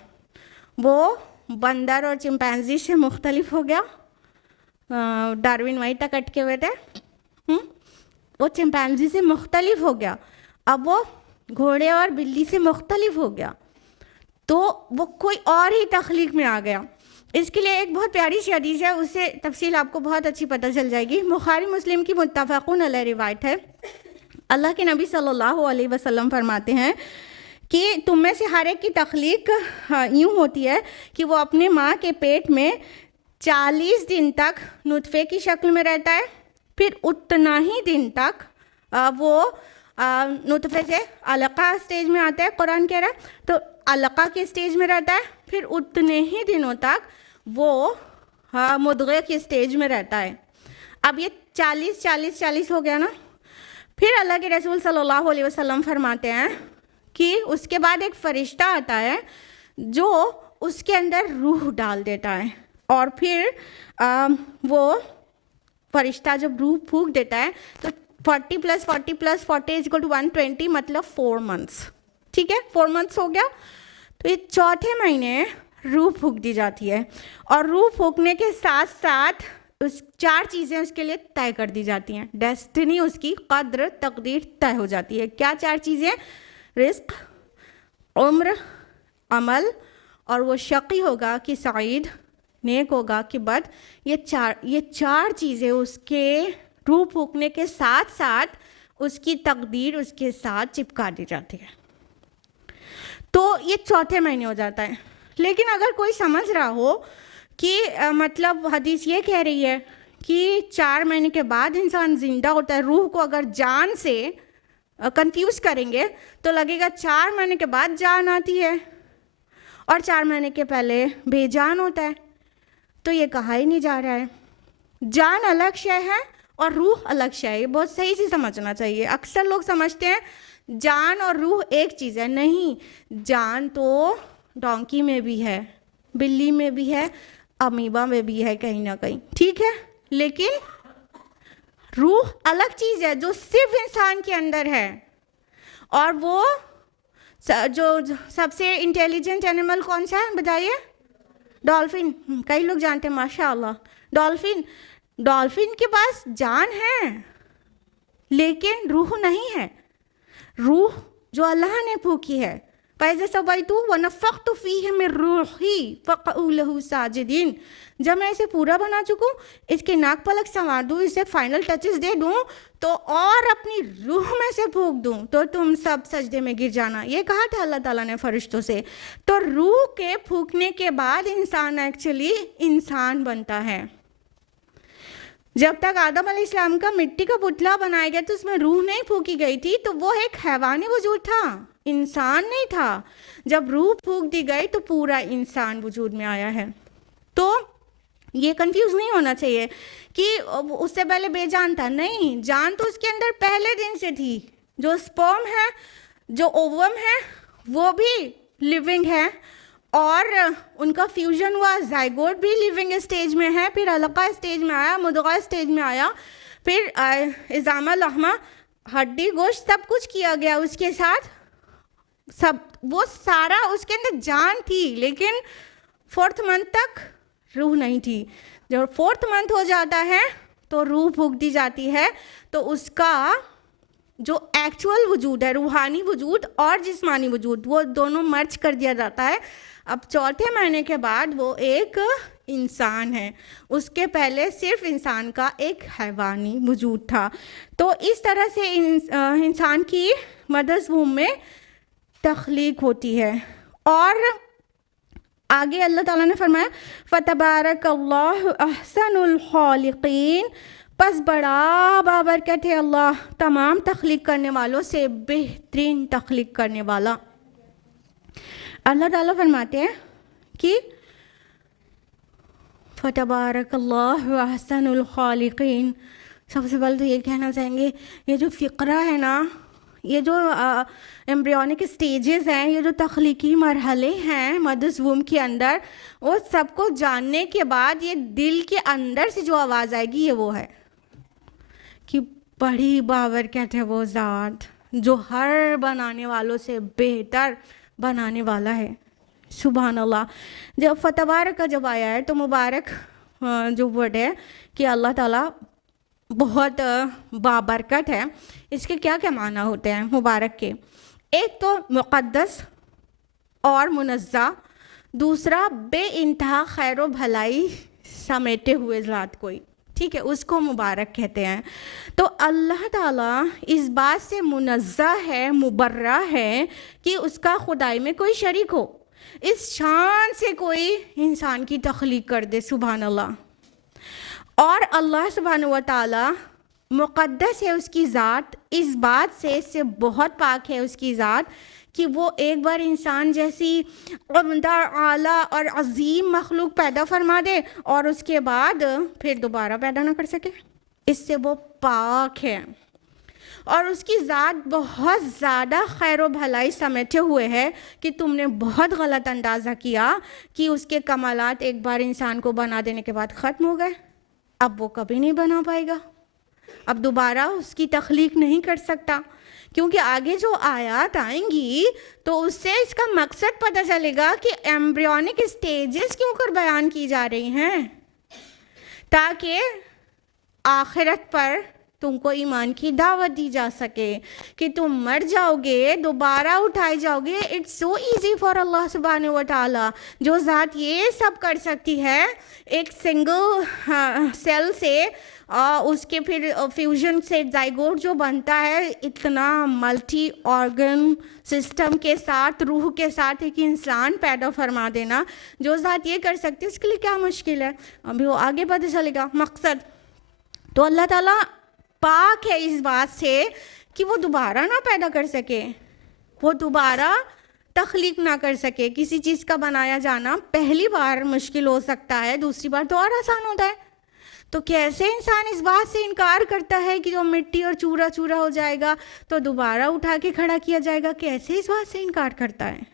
वो बंदर और चिंपैंजी से मुख्तलिफ हो गया। डार्विन वहीं तक अटके हुए थे। वो चिंपैंजी से मुख्तलिफ हो गया, अब वो घोड़े और बिल्ली से मुख्तलिफ हो गया, तो वो कोई और ही तख्लीक में आ गया। इसके लिए एक बहुत प्यारी सी हदीस है, उससे तफसील आपको बहुत अच्छी पता चल जाएगी। बुखारी मुस्लिम की मुत्तफ़क़ुन अलैह रिवायत है। अल्लाह के नबी सल्लल्लाहु अलैहि वसल्लम फरमाते हैं कि तुम में से हर एक की तख्लीक यूँ होती है कि वो अपने माँ के पेट में 40 दिन तक नुतफ़े की शक्ल में रहता है, फिर उतना ही दिन तक वो नुतफ़े से अलक़ा स्टेज में आता है, कुरान कह रहा है, तो अलक़ा के स्टेज में रहता है, फिर उतने ही दिनों तक वो मुद्ग़े के स्टेज में रहता है। अब ये 40 हो गया ना। फिर अल्लाह के रसूल सल्लल्लाहु अलैहि वसल्लम फरमाते हैं कि उसके बाद एक फ़रिश्ता आता है जो उसके अंदर रूह डाल देता है, और फिर वो फ़रिश्ता जब रूह फूंक देता है तो 40 + 40 + 40 = 120, मतलब 4 मंथ्स। ठीक है, 4 मंथ्स हो गया। तो ये चौथे महीने रूह फूंक दी जाती है, और रूह फूंकने के साथ साथ उस 4 चीज़ें उसके लिए तय कर दी जाती हैं। डेस्टिनी, उसकी कद्र तकदीर तय हो जाती है। क्या 4 चीज़ें? रिस्क, उम्र, अमल, और वो शक़ी होगा कि सईद, नेक होगा कि बद। ये चार चीज़ें उसके रूह फूंकने के साथ साथ उसकी तकदीर उसके साथ चिपका दी जाती है। तो ये चौथे महीने हो जाता है। लेकिन अगर कोई समझ रहा हो कि मतलब हदीस ये कह रही है कि 4 महीने के बाद इंसान ज़िंदा होता है, रूह को अगर जान से कंफ्यूज करेंगे तो लगेगा 4 महीने के बाद जान आती है और 4 महीने के पहले बेजान होता है। तो ये कहा ही नहीं जा रहा है। जान अलग शय है और रूह अलग शय है, ये बहुत सही से समझना चाहिए। अक्सर लोग समझते हैं जान और रूह एक चीज़ है, नहीं, जान तो डोंकी में भी है, बिल्ली में भी है, अमीबा में भी है कहीं ना कहीं, ठीक है, लेकिन रूह अलग चीज़ है जो सिर्फ इंसान के अंदर है। और वो जो सबसे इंटेलिजेंट एनिमल कौन सा है बताइए? डॉल्फिन। कई लोग जानते हैं माशाअल्लाह। डॉल्फिन, डॉल्फिन के पास जान है लेकिन रूह नहीं है। रूह जो अल्लाह ने फूकी है, पैसे सवैतु व नफ़ख्तु फ़ीहि मिन रूही फ़क़ऊ लहू साजिदीन, जब मैं इसे पूरा बना चुकूँ, इसके नाक पलक संवार दूँ, इसे फाइनल टचेस दे दूँ तो और अपनी रूह में से फूंक दूँ तो तुम सब सजदे में गिर जाना। ये कहा था अल्लाह ताला ने फरिश्तों से। तो रूह के फूकने के बाद इंसान एक्चुअली इंसान बनता है। जब तक आदम अलैहिस्सलाम का मिट्टी का पुतला बनाया गया तो उसमें रूह नहीं फूकी गई थी, तो वो एक हैवानी वजूद था, इंसान नहीं था। जब रूह फूक दी गई तो पूरा इंसान वजूद में आया है। तो ये कंफ्यूज नहीं होना चाहिए कि उससे पहले बेजान था, नहीं, जान तो उसके अंदर पहले दिन से थी। जो स्पर्म है, जो ओवम है, वो भी लिविंग है और उनका फ्यूजन हुआ, जाइगोट भी लिविंग स्टेज में है, फिर अलका स्टेज में आया, मुदगा स्टेज में आया, फिर इज़ामा लहमा, हड्डी गोश्त सब कुछ किया गया उसके साथ, सब वो सारा उसके अंदर जान थी, लेकिन 4th मंथ तक रूह नहीं थी। जब 4th मंथ हो जाता है तो रूह फूक दी जाती है, तो उसका जो एक्चुअल वजूद है, रूहानी वजूद और जिस्मानी वजूद, वो दोनों मर्ज कर दिया जाता है। अब 4थे महीने के बाद वो एक इंसान है, उसके पहले सिर्फ इंसान का एक हैवानी वजूद था। तो इस तरह से इंसान की मदर्स वूम में तख्लीक होती है। और आगे अल्लाह ताला ने फरमाया फ़तबारकल्लाहु अहसनुल खालिकीन, बस बड़ा बाबरकत है अल्लाह तमाम तख्लीक करने वालों से बेहतरीन तख्लीक करने वाला। अल्लाह ताला फरमाते हैं कि फ़तबारकल्लाहु अहसनुल खालिकीन। सबसे पहले तो ये कहना चाहेंगे, ये जो फ़िक्रा है ना, ये जो एम्ब्रियोनिक स्टेजेस हैं, ये जो तख्लीकी मरहले हैं मदर्स वूम के अंदर, वो सबको जानने के बाद ये दिल के अंदर से जो आवाज़ आएगी, ये वो है कि बड़ी बाबरकत है वो ज़ात जो हर बनाने वालों से बेहतर बनाने वाला है। सुभान अल्लाह। जब फ़तबारक का जब आया है तो मुबारक जो वर्ड है कि अल्लाह ताला बहुत बाबरकत है, इसके क्या क्या माना होते हैं मुबारक के? एक तो मुक़द्दस और मुनज़्ज़ा, दूसरा बेइंतहा खैर व भलाई समेटे हुए ज़ात कोई, ठीक है, उसको मुबारक कहते हैं। तो अल्लाह ताला इस बात से मुनज़्ज़ा है, मुबर्रा है कि उसका खुदाई में कोई शरीक हो, इस शान से कोई इंसान की तख्लीक कर दे, सुभान अल्लाह। और अल्लाह सुब्हानहू व तआला मुक़द्दस है उसकी ज़ात, इस बात से इससे बहुत पाक है उसकी ज़ात कि वो एक बार इंसान जैसी उम्दा, आला और अज़ीम मखलूक पैदा फरमा दे और उसके बाद फिर दोबारा पैदा ना कर सके, इससे वो पाक है। और उसकी ज़ात बहुत ज़्यादा खैर व भलाई समेटे हुए है कि तुमने बहुत गलत अंदाज़ा किया कि उसके कमालात एक बार इंसान को बना देने के बाद ख़त्म हो गए, अब वो कभी नहीं बना पाएगा, अब दोबारा उसकी तख्लीक नहीं कर सकता, क्योंकि आगे जो आयत आएंगी तो उससे इसका मकसद पता चलेगा कि एम्ब्रियोनिक स्टेजेस क्यों कर बयान की जा रही हैं, ताकि आखिरत पर तुमको ईमान की दावत दी जा सके कि तुम मर जाओगे, दोबारा उठाए जाओगे। इट्स सो इजी फॉर अल्लाह सुब्हानहू व तआला, जो ज़ात ये सब कर सकती है एक सिंगल सेल से, उसके फिर फ्यूजन से जाइगोट जो बनता है, इतना मल्टी ऑर्गन सिस्टम के साथ, रूह के साथ एक इंसान पैदा फरमा देना, जो ज़ात ये कर सकती है, उसके लिए क्या मुश्किल है। अभी वो आगे पता चलेगा मकसद। तो अल्लाह ताला पाक है इस बात से कि वो दोबारा ना पैदा कर सके, वो दोबारा तख्लीक ना कर सके। किसी चीज़ का बनाया जाना पहली बार मुश्किल हो सकता है, दूसरी बार तो और आसान होता है। तो कैसे इंसान इस बात से इनकार करता है कि जो मिट्टी और चूरा चूरा हो जाएगा तो दोबारा उठा के खड़ा किया जाएगा, कैसे इस बात से इनकार करता है।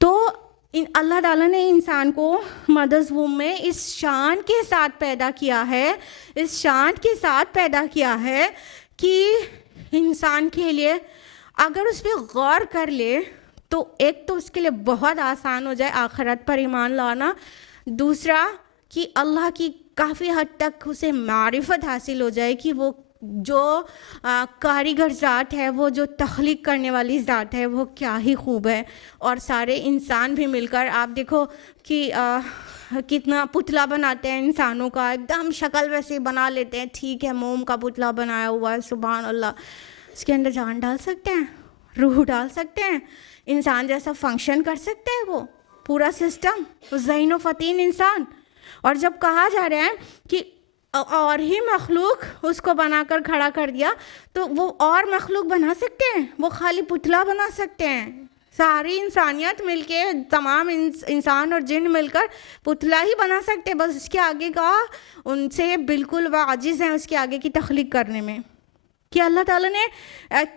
तो अल्लाह ताला ने इंसान को मदर्स वूम में इस शान के साथ पैदा किया है, इस शान के साथ पैदा किया है कि इंसान के लिए अगर उस पर गौर कर ले तो एक तो उसके लिए बहुत आसान हो जाए आखिरत पर ईमान लाना, दूसरा कि अल्लाह की काफ़ी हद तक उसे मारिफत हासिल हो जाए कि वो जो कारीगर ज़ात है, वो जो तख्लीक करने वाली ज़ात है, वो क्या ही खूब है। और सारे इंसान भी मिलकर आप देखो कि कितना पुतला बनाते हैं इंसानों का, एकदम शक्ल वैसे बना लेते हैं, ठीक है मोम का पुतला बनाया हुआ है, सुभान अल्लाह, इसके अंदर जान डाल सकते हैं, रूह डाल सकते हैं, इंसान जैसा फंक्शन कर सकते हैं, वो पूरा सिस्टम, ज़हीन फ़तीन इंसान। और जब कहा जा रहा है कि और ही मखलूक उसको बनाकर खड़ा कर दिया, तो वो और मखलूक बना सकते हैं, वो खाली पुतला बना सकते हैं। सारी इंसानियत मिलके, तमाम इंसान और जिन मिलकर पुतला ही बना सकते हैं, बस उसके आगे का उनसे बिल्कुल वो आजिज़ हैं उसके आगे की तख्लीक करने में। कि अल्लाह ताला ने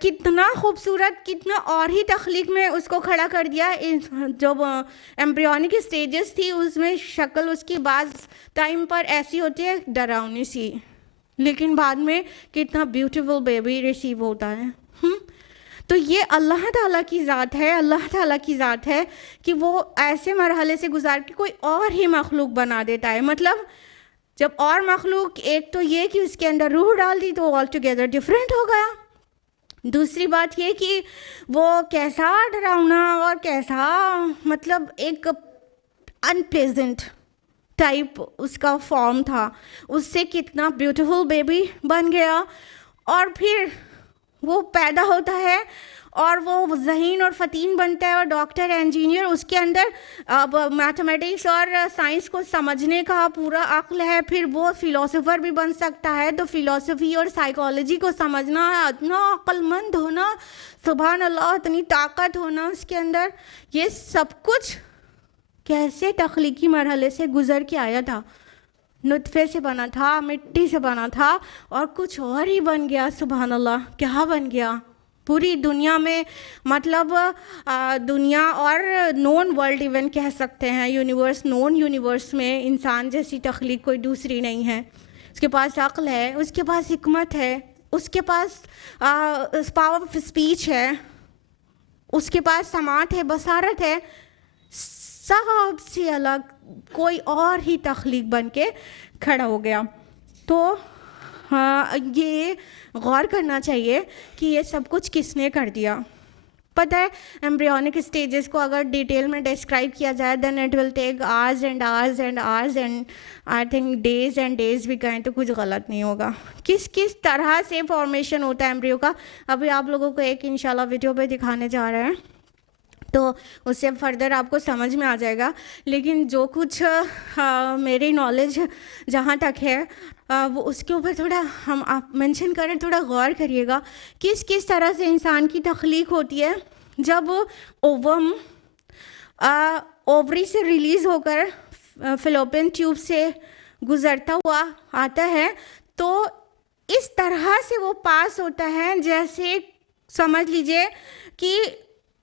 कितना खूबसूरत, कितना और ही तख्लीक में उसको खड़ा कर दिया। जब एम्ब्रियोनिक स्टेजेस थी उसमें शक्ल उसकी बाज़ टाइम पर ऐसी होती है डरावनी सी, लेकिन बाद में कितना ब्यूटीफुल बेबी रिसीव होता है। तो ये अल्लाह ताला की ज़ात है, अल्लाह ताला की ज़ात है कि वो ऐसे मरहले से गुजार के कोई और ही मखलूक बना देता है। मतलब जब और मखलूक, एक तो ये कि उसके अंदर रूह डाल दी तो ऑल टुगेदर डिफरेंट हो गया, दूसरी बात ये कि वो कैसा डरावना और कैसा मतलब एक अनप्लेजेंट टाइप उसका फॉर्म था, उससे कितना ब्यूटीफुल बेबी बन गया। और फिर वो पैदा होता है और वो ज़हीन और फ़तीन बनता है और डॉक्टर इंजीनियर, उसके अंदर अब मैथमेटिक्स और साइंस को समझने का पूरा अक्ल है, फिर वो फ़िलोसोफ़र भी बन सकता है। तो फ़िलोसफी और साइकोलॉजी को समझना, इतना अक्लमंद होना, सुभान अल्लाह, इतनी ताकत होना उसके अंदर, ये सब कुछ कैसे तख्लीकी मरहले से गुज़र के आया था। नुत्फ़े से बना था, मिट्टी से बना था और कुछ और ही बन गया। सुभान अल्लाह, क्या बन गया पूरी दुनिया में, मतलब दुनिया और नॉन वर्ल्ड इवन कह सकते हैं, यूनिवर्स, नॉन यूनिवर्स में इंसान जैसी तख्लीक कोई दूसरी नहीं है। उसके पास अक्ल है, उसके पास हिकमत है, उसके पास पावर ऑफ स्पीच है, उसके पास समात है, बसारत है, सबसे अलग कोई और ही तख्लीक बन के खड़ा हो गया। तो हाँ, ये गौर करना चाहिए कि ये सब कुछ किसने कर दिया। पता है एम्ब्रियोनिक स्टेजेस को अगर डिटेल में डिस्क्राइब किया जाए then it will take hours and hours and hours and I think days and days भी कहें तो कुछ गलत नहीं होगा। किस किस तरह से फॉर्मेशन होता है एम्ब्रियो का, अभी आप लोगों को एक इंशाल्लाह वीडियो पे दिखाने जा रहे हैं, तो उससे फर्दर आपको समझ में आ जाएगा। लेकिन जो कुछ मेरी नॉलेज जहाँ तक है वो उसके ऊपर थोड़ा हम आप मेंशन करें, थोड़ा गौर करिएगा किस किस तरह से इंसान की तख्लीक होती है। जब ओवम ओवरी से रिलीज़ होकर फ़िलोपियन ट्यूब से गुज़रता हुआ आता है तो इस तरह से वो पास होता है जैसे समझ लीजिए कि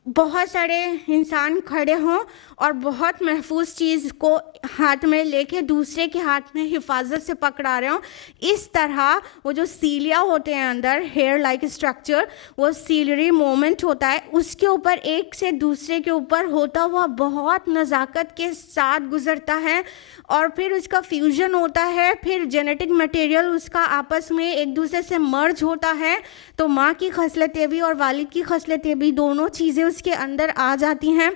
बहुत सारे इंसान खड़े हों और बहुत महफूज चीज़ को हाथ में लेके दूसरे के हाथ में हिफाजत से पकड़ा रहे हों। इस तरह वो जो सीलिया होते हैं अंदर, हेयर लाइक स्ट्रक्चर, वो सीलरी मोमेंट होता है, उसके ऊपर एक से दूसरे के ऊपर होता हुआ बहुत नज़ाकत के साथ गुजरता है और फिर उसका फ्यूजन होता है, फिर जेनेटिक मटेरियल उसका आपस में एक दूसरे से मर्ज होता है, तो माँ की खसलतें भी और वालिद की खसलतें भी दोनों चीज़ें उसके अंदर आ जाती हैं।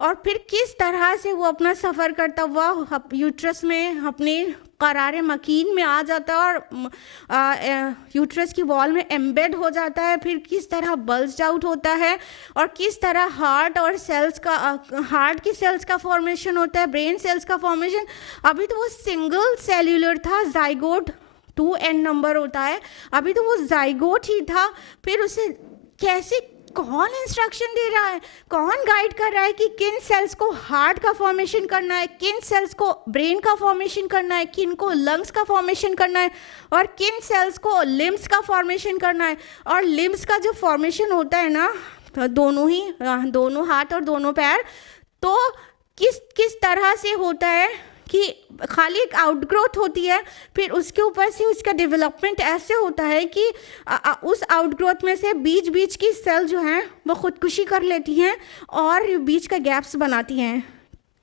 और फिर किस तरह से वो अपना सफ़र करता हुआ यूट्रस में अपने करारे मकीन में आ जाता है और यूट्रस की वॉल में एम्बेड हो जाता है, फिर किस तरह बल्ज आउट होता है और किस तरह हार्ट और सेल्स का हार्ट की सेल्स का फॉर्मेशन होता है, ब्रेन सेल्स का फॉर्मेशन। अभी तो वो सिंगल सेल्यूलर था, जाइगोट 2n नंबर होता है, अभी तो वो जाइगोट ही था। फिर उसे कैसे, कौन इंस्ट्रक्शन दे रहा है, कौन गाइड कर रहा है कि किन सेल्स को हार्ट का फॉर्मेशन करना है, किन सेल्स को ब्रेन का फॉर्मेशन करना है, किन को लंग्स का फॉर्मेशन करना है और किन सेल्स को लिम्स का फॉर्मेशन करना है। और लिम्स का जो फॉर्मेशन होता है ना, तो दोनों हाथ और दोनों पैर, तो किस किस तरह से होता है कि खाली एक आउटग्रोथ होती है, फिर उसके ऊपर से उसका डेवलपमेंट ऐसे होता है कि उस आउटग्रोथ में से बीच बीच की सेल जो हैं वो खुदकुशी कर लेती हैं और बीच का गैप्स बनाती हैं।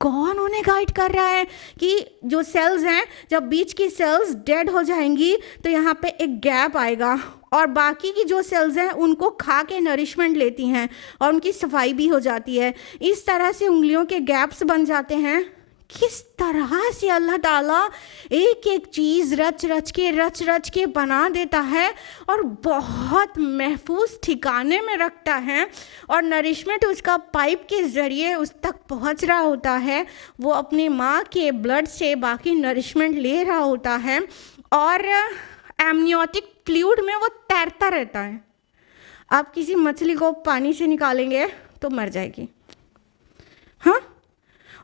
कौन उन्हें गाइड कर रहा है कि जो सेल्स हैं, जब बीच की सेल्स डेड हो जाएंगी तो यहाँ पे एक गैप आएगा और बाकी की जो सेल्स हैं उनको खा के नरिशमेंट लेती हैं और उनकी सफाई भी हो जाती है। इस तरह से उंगलियों के गैप्स बन जाते हैं। किस तरह से अल्लाह ताला एक एक चीज़ रच रच के बना देता है और बहुत महफूज ठिकाने में रखता है और नरिशमेंट उसका पाइप के ज़रिए उस तक पहुंच रहा होता है। वो अपनी माँ के ब्लड से बाकी नरिशमेंट ले रहा होता है और एमनियोटिक फ्लूइड में वो तैरता रहता है। आप किसी मछली को पानी से निकालेंगे तो मर जाएगी, हाँ,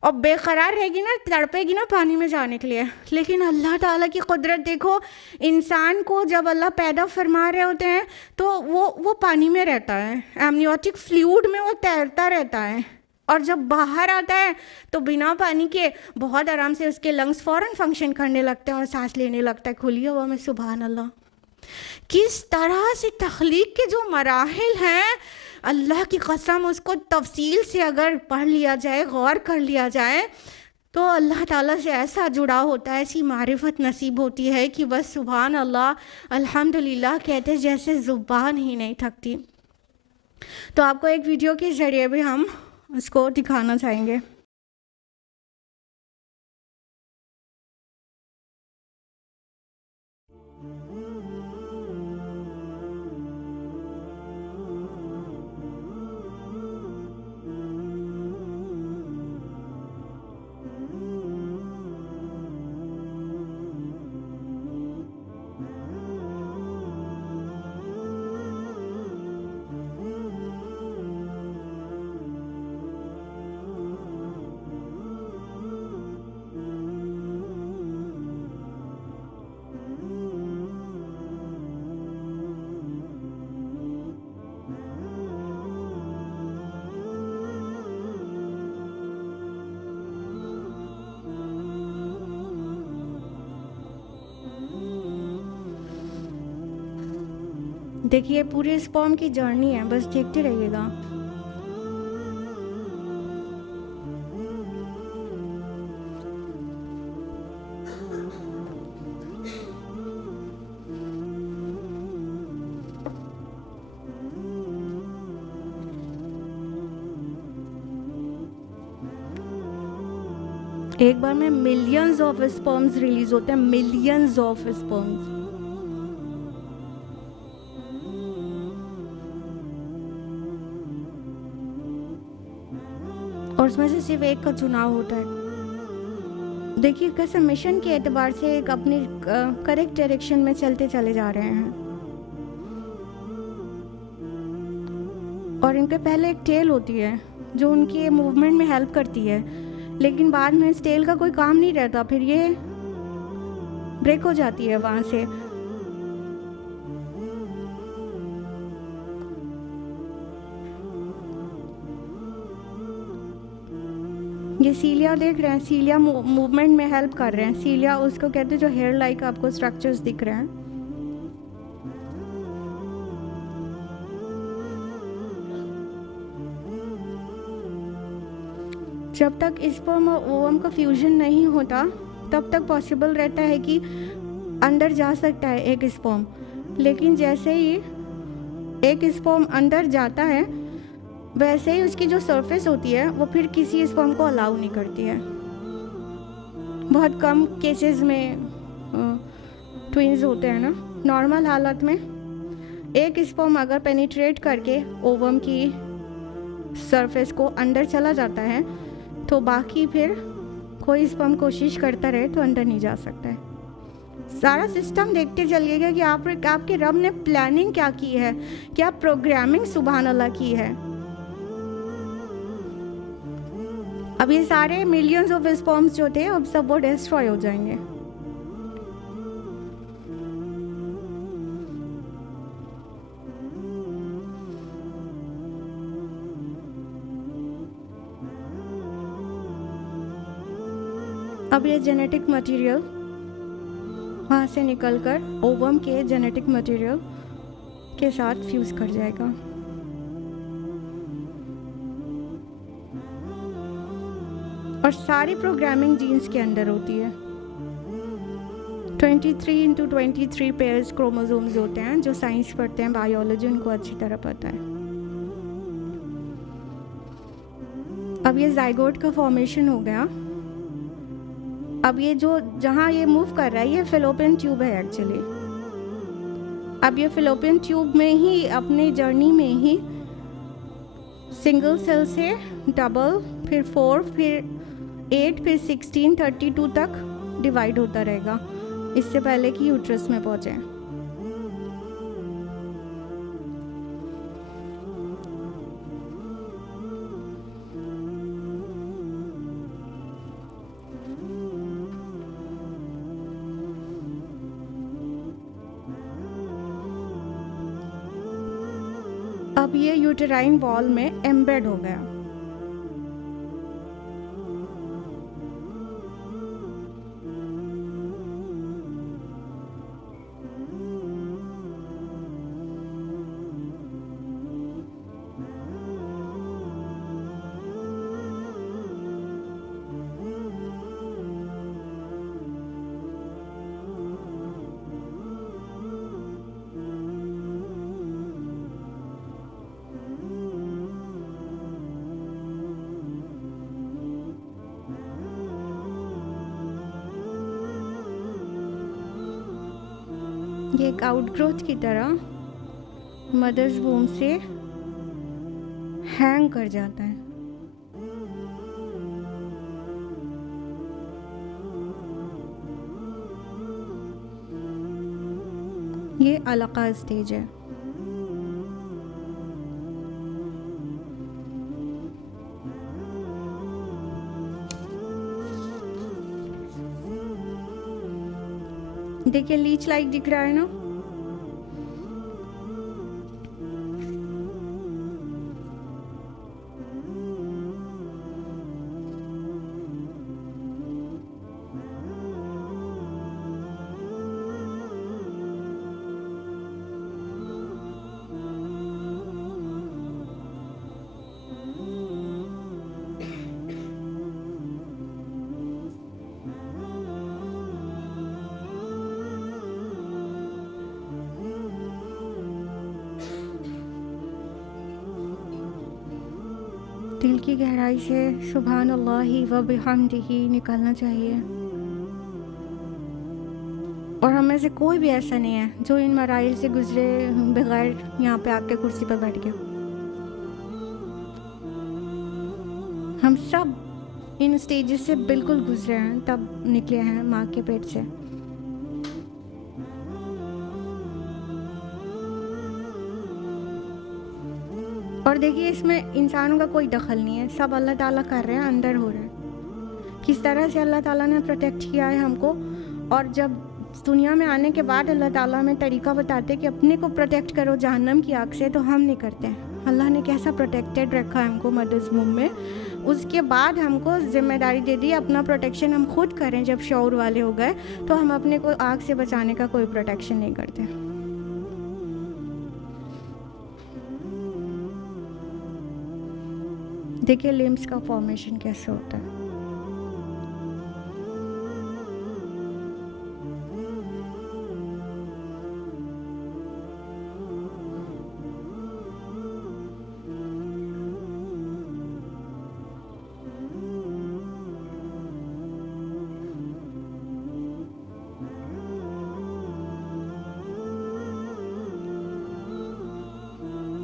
और बेकरार रहेगी ना, तड़पेगी ना पानी में जाने के लिए। लेकिन अल्लाह ताला की कुदरत देखो, इंसान को जब अल्लाह पैदा फरमा रहे होते हैं तो वो पानी में रहता है, एमनियोटिक फ्लूइड में वो तैरता रहता है और जब बाहर आता है तो बिना पानी के बहुत आराम से उसके लंग्स फ़ौरन फंक्शन करने लगते हैं और सांस लेने लगता है खुली हवा में। सुभान अल्लाह, किस तरह से तख्लीक के जो मराहिल हैं, अल्लाह की कसम, उसको तफसील से अगर पढ़ लिया जाए, गौर कर लिया जाए तो अल्लाह ताला से ऐसा जुड़ाव होता है, ऐसी मारिफत नसीब होती है कि बस सुभान अल्लाह अल्हम्दुलिल्लाह कहते जैसे ज़ुबान ही नहीं थकती। तो आपको एक वीडियो के ज़रिए भी हम उसको दिखाना चाहेंगे। देखिए पूरे स्पर्म की जर्नी है, बस देखते रहिएगा। एक बार में मिलियंस ऑफ स्पर्म्स रिलीज होते हैं, मिलियंस ऑफ स्पर्म्स। और उसमें से सिर्फ एक का चुनाव होता है। देखिए कैसे मिशन के एतबार से एक अपनी करेक्ट डायरेक्शन में चलते चले जा रहे हैं और इनके पहले एक टेल होती है जो उनकी मूवमेंट में हेल्प करती है, लेकिन बाद में इस टेल का कोई काम नहीं रहता, फिर ये ब्रेक हो जाती है वहाँ से। ये सीलिया देख रहे हैं, सीलिया मूवमेंट में हेल्प कर रहे हैं। सीलिया उसको कहते हैं जो हेयर लाइक आपको स्ट्रक्चर्स दिख रहे हैं। जब तक स्पर्म और ओवम का फ्यूजन नहीं होता तब तक पॉसिबल रहता है कि अंदर जा सकता है एक स्पर्म, लेकिन जैसे ही एक स्पर्म अंदर जाता है वैसे ही उसकी जो सरफेस होती है वो फिर किसी स्पर्म को अलाउ नहीं करती है। बहुत कम केसेस में ट्विंस होते हैं ना। नॉर्मल हालत में एक स्पर्म अगर पेनिट्रेट करके ओवम की सरफेस को अंदर चला जाता है तो बाकी फिर कोई स्पर्म कोशिश करता रहे तो अंदर नहीं जा सकता है। सारा सिस्टम देखते चलिएगा कि आपके रब ने प्लानिंग क्या की है, क्या प्रोग्रामिंग सुभान अल्लाह की है। अब ये सारे मिलियंस ऑफ स्पर्म्स जो थे अब सब वो डिस्ट्रॉय हो जाएंगे। अब ये जेनेटिक मटेरियल वहाँ से निकलकर ओवम के जेनेटिक मटेरियल के साथ फ्यूज कर जाएगा। और सारी प्रोग्रामिंग जीन्स के अंदर होती है। 23x23 पेयर्स क्रोमोसोम्स होते हैं। जो साइंस पढ़ते हैं, बायोलॉजी, उनको अच्छी तरह पता है। अब ये जाइगोट का फॉर्मेशन हो गया। अब ये जो जहाँ ये मूव कर रहा है ये फिलोपियन ट्यूब है एक्चुअली। अब ये फिलोपियन ट्यूब में ही अपनी जर्नी में ही सिंगल सेल से डबल, फिर 4, फिर 8, फिर 16, 32 तक डिवाइड होता रहेगा, इससे पहले कि यूट्रस में पहुँचे। अब ये यूटेराइन वॉल में एम्बेड हो गया। ये एक आउटग्रोथ की तरह मदर्स वूम से हैंग कर जाता है। ये अलका स्टेज है। देखिए लीच लाइक दिख रहा है ना। दिल की गहराई से सुभान अल्लाहि व बिहम्दिही निकलना चाहिए। और हम में से कोई भी ऐसा नहीं है जो इन मराइल से गुजरे बगैर यहाँ पे आके कुर्सी पर बैठ गया। हम सब इन स्टेजेस से बिल्कुल गुजरे हैं, तब निकले हैं माँ के पेट से। और देखिए इसमें इंसानों का कोई दखल नहीं है, सब अल्लाह ताला कर रहे हैं, अंदर हो रहे हैं। किस तरह से अल्लाह ताला ने प्रोटेक्ट किया है हमको। और जब दुनिया में आने के बाद अल्लाह ताला हमें तरीका बताते कि अपने को प्रोटेक्ट करो जहन्नम की आग से, तो हम नहीं करते हैं। अल्लाह ने कैसा प्रोटेक्टेड रखा है हमको मदर्स वूम में, उसके बाद हमको जिम्मेदारी दे दी अपना प्रोटेक्शन हम खुद करें। जब शौर वाले हो गए तो हम अपने को आग से बचाने का कोई प्रोटेक्शन नहीं करते। देखिए लिम्स का फॉर्मेशन कैसे होता है।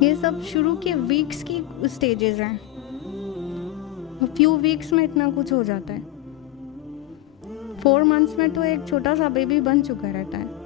ये सब शुरू के वीक्स की स्टेजेस हैं। फ्यू वीक्स में इतना कुछ हो जाता है। 4 मंथ्स में तो एक छोटा सा बेबी बन चुका रहता है।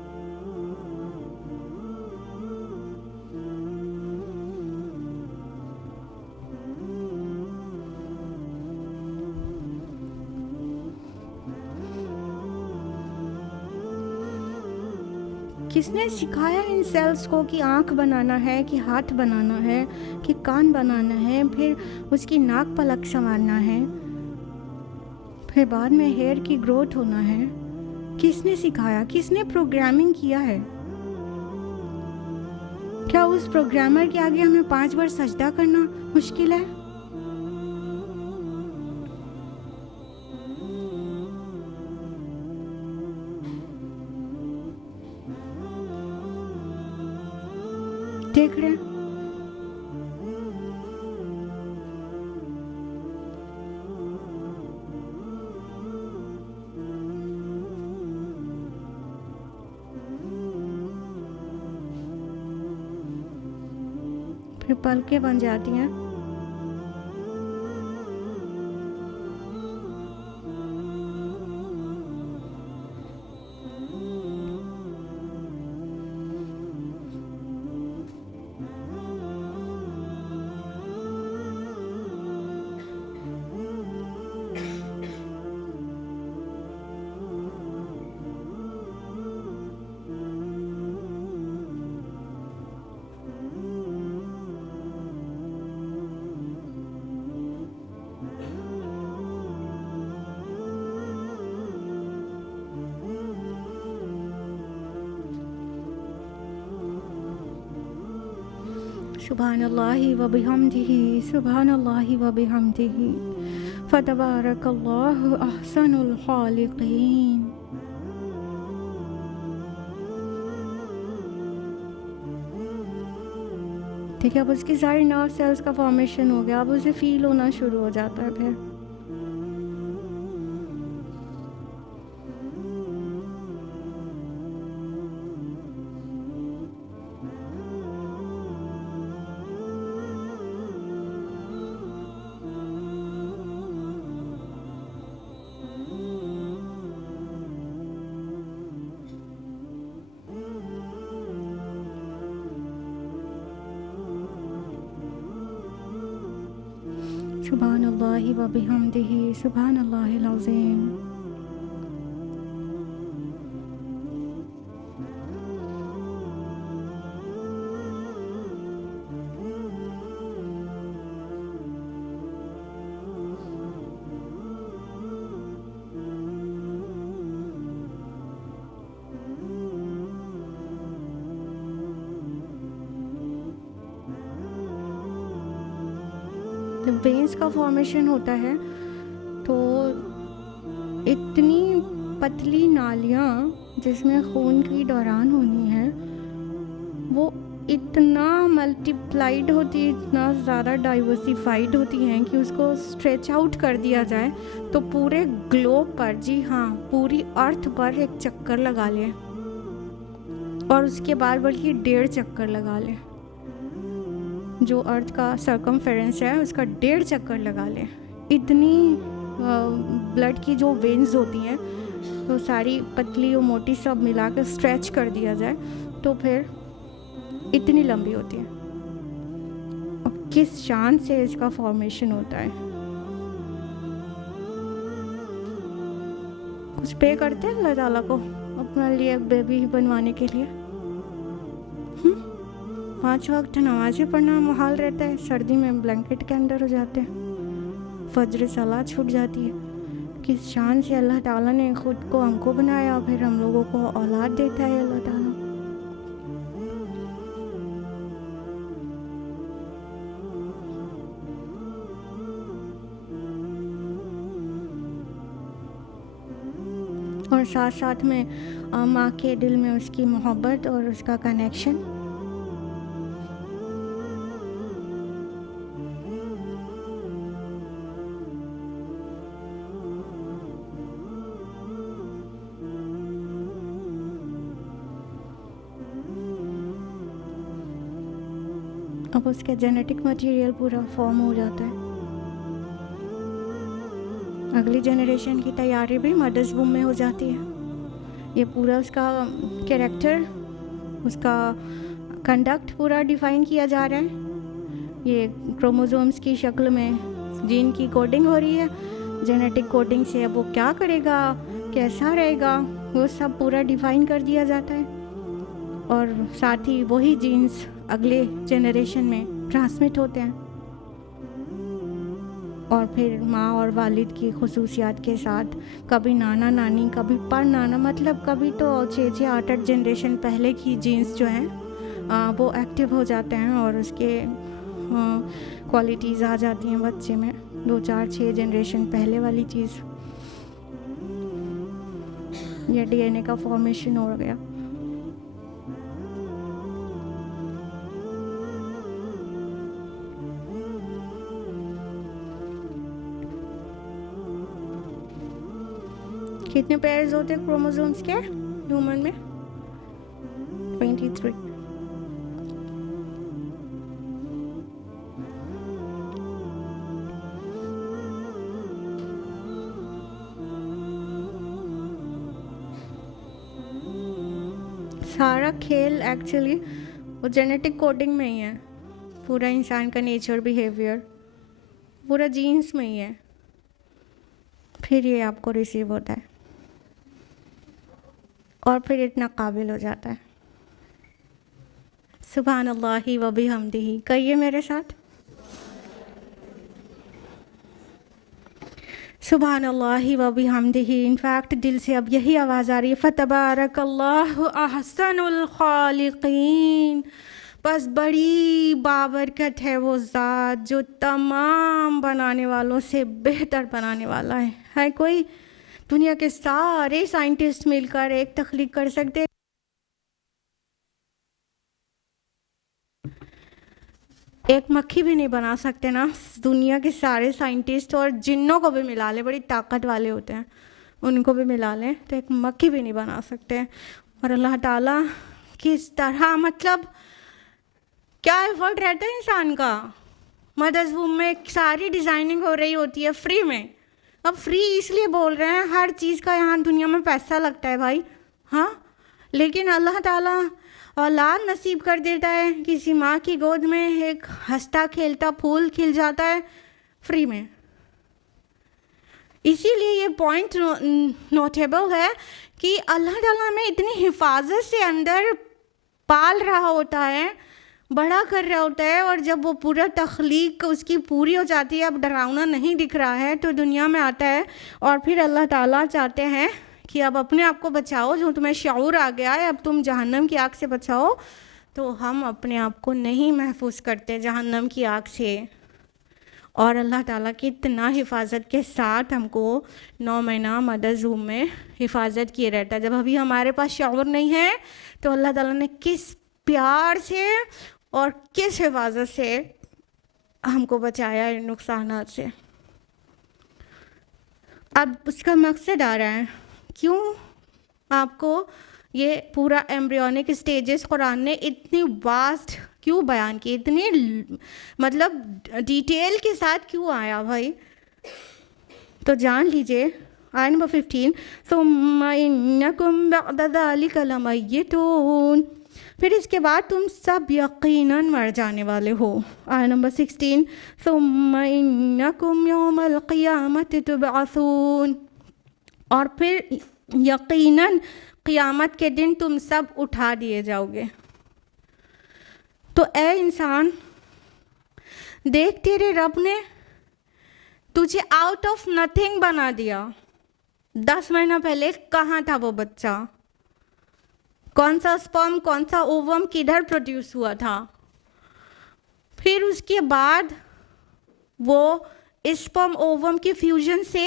किसने सिखाया इन सेल्स को कि आँख बनाना है, कि हाथ बनाना है, कि कान बनाना है, फिर उसकी नाक पलक संवारना है, फिर बाद में हेयर की ग्रोथ होना है? किसने सिखाया? किसने प्रोग्रामिंग किया है? क्या उस प्रोग्रामर के आगे हमें 5 बार सजदा करना मुश्किल है? देख रहे हैं? फिर पलकें बन जाती हैं। सुभानल्लाहि व बिहम्दिही, सुभानल्लाहि व बिहम्दिही, फतबारकल्लाहु अहसनुल खालिकीन। ठीक है, अब उसकी सारी नर्व सेल्स का फॉर्मेशन हो गया। अब उसे फील होना शुरू हो जाता है। फिर सुभानल्लाहि व बिहम्दिही, सुभानल्लाहिल अज़ीम। जब वेन्स का फॉर्मेशन होता है तो इतनी पतली नालियाँ जिसमें खून की दौरान होनी है वो इतना मल्टीप्लाइड होती है, इतना ज़्यादा डाइवर्सिफाइड होती हैं कि उसको स्ट्रेच आउट कर दिया जाए तो पूरे ग्लोब पर, जी हाँ पूरी अर्थ पर एक चक्कर लगा लें और उसके बाद बल्कि 1.5 चक्कर लगा लें। जो अर्थ का सर्कमफेरेंस है उसका 1.5 चक्कर लगा लें। इतनी ब्लड की जो वेन्स होती हैं तो सारी पतली और मोटी सब मिला कर स्ट्रेच कर दिया जाए तो फिर इतनी लंबी होती है। और किस शान से इसका फॉर्मेशन होता है। कुछ पे करते हैं अल्लाह ताला को अपने लिए बेबी बनवाने के लिए? 5 वक्त नमाज़ें पढ़ना मुहाल रहता है, सर्दी में ब्लैंकेट के अंदर हो जाते हैं। फज्र सलात छूट जाती है। किस शान से अल्लाह ताला ने ख़ुद को हमको बनाया, फिर हम लोगों को औलाद देता है अल्लाह ताला। और साथ साथ में माँ के दिल में उसकी मोहब्बत और उसका कनेक्शन। अब उसके जेनेटिक मटेरियल पूरा फॉर्म हो जाता है। अगली जनरेशन की तैयारी भी मदर्स वूम में हो जाती है। ये पूरा उसका कैरेक्टर, उसका कंडक्ट पूरा डिफ़ाइन किया जा रहा है। ये क्रोमोसोम्स की शक्ल में जीन की कोडिंग हो रही है। जेनेटिक कोडिंग से अब वो क्या करेगा, कैसा रहेगा, वो सब पूरा डिफ़ाइन कर दिया जाता है। और साथ ही वही जीन्स अगले जनरेशन में ट्रांसमिट होते हैं। और फिर माँ और वालिद की खुसूसियात के साथ कभी नाना नानी, कभी पर नाना, मतलब कभी तो 6-6 8-8 जनरेशन पहले की जीन्स जो हैं वो एक्टिव हो जाते हैं और उसके क्वालिटीज़ आ जाती हैं बच्चे में। 2-4-6 जनरेशन पहले वाली चीज़, ये डीएनए का फॉर्मेशन हो गया। कितने पेयर्स होते हैं क्रोमोसोम्स के ह्यूमन में? 23। सारा खेल एक्चुअली वो जेनेटिक कोडिंग में ही है। पूरा इंसान का नेचर, बिहेवियर पूरा जीन्स में ही है। फिर ये आपको रिसीव होता है और फिर इतना काबिल हो जाता है। सुभान अल्लाहि व बिहम्दिही, कहिए मेरे साथ, सुभान अल्लाहि व बिहम्दिही। इनफैक्ट दिल से अब यही आवाज़ आ रही है, फतबारकल्लाहु अहसनुल खालिकीन। बस बड़ी बाबरकत है वो ज़ात जो तमाम बनाने वालों से बेहतर बनाने वाला है कोई? दुनिया के सारे साइंटिस्ट मिलकर एक तख्लीक कर सकते, एक मक्खी भी नहीं बना सकते ना। दुनिया के सारे साइंटिस्ट और जिन्नों को भी मिला लें, बड़ी ताकत वाले होते हैं, उनको भी मिला लें तो एक मक्खी भी नहीं बना सकते। और अल्लाह ताला किस तरह, मतलब क्या एफर्ट रहता है इंसान का। मदर्स वूम में सारी डिज़ाइनिंग हो रही होती है फ्री में। अब फ्री इसलिए बोल रहे हैं, हर चीज़ का यहाँ दुनिया में पैसा लगता है भाई, हाँ। लेकिन अल्लाह ताला औलाद नसीब कर देता है, किसी माँ की गोद में एक हंसता खेलता फूल खिल जाता है फ्री में। इसीलिए ये पॉइंट नोटेबल है कि अल्लाह ताला हमें इतनी हिफाजत से अंदर पाल रहा होता है, बड़ा कर रहा होता है। और जब वो पूरा तख्लीक उसकी पूरी हो जाती है, अब डरावना नहीं दिख रहा है, तो दुनिया में आता है और फिर अल्लाह ताला चाहते हैं कि अब अपने आप को बचाओ, जो तुम्हें शऊर आ गया है, अब तुम जहन्नम की आग से बचाओ। तो हम अपने आप को नहीं महफूज करते जहन्नम की आग से। और अल्लाह ताला की इतना हिफाजत के साथ हमको 9 महीना मदर्स वूम में हिफाजत किए रहता है। जब अभी हमारे पास शऊर नहीं है तो अल्लाह ताला ने किस प्यार से और किस हिफाजत से हमको बचाया इन नुकसानात से। अब उसका मकसद आ रहा है, क्यों आपको ये पूरा एम्ब्रियोनिक स्टेजेस कुरान ने इतनी वास्ट क्यों बयान की, इतनी मतलब डिटेल के साथ क्यों आया भाई? तो जान लीजिए आयत नंबर 15, सुम्मा इन्नकुम बअद ज़ालिका लमय्यतून, फिर इसके बाद तुम सब यकीनन मर जाने वाले हो। आयत नंबर 16, सुम्मा इन्नकुम यौमल क़ियामति तुबअसून, और फिर यकीनन क़ियामत के दिन तुम सब उठा दिए जाओगे। तो ए इंसान, देख तेरे रब ने तुझे आउट ऑफ नथिंग बना दिया। 10 महीना पहले कहाँ था वो बच्चा? कौन सा स्पर्म, कौन सा ओवम किधर प्रोड्यूस हुआ था? फिर उसके बाद वो स्पर्म ओवम के फ्यूजन से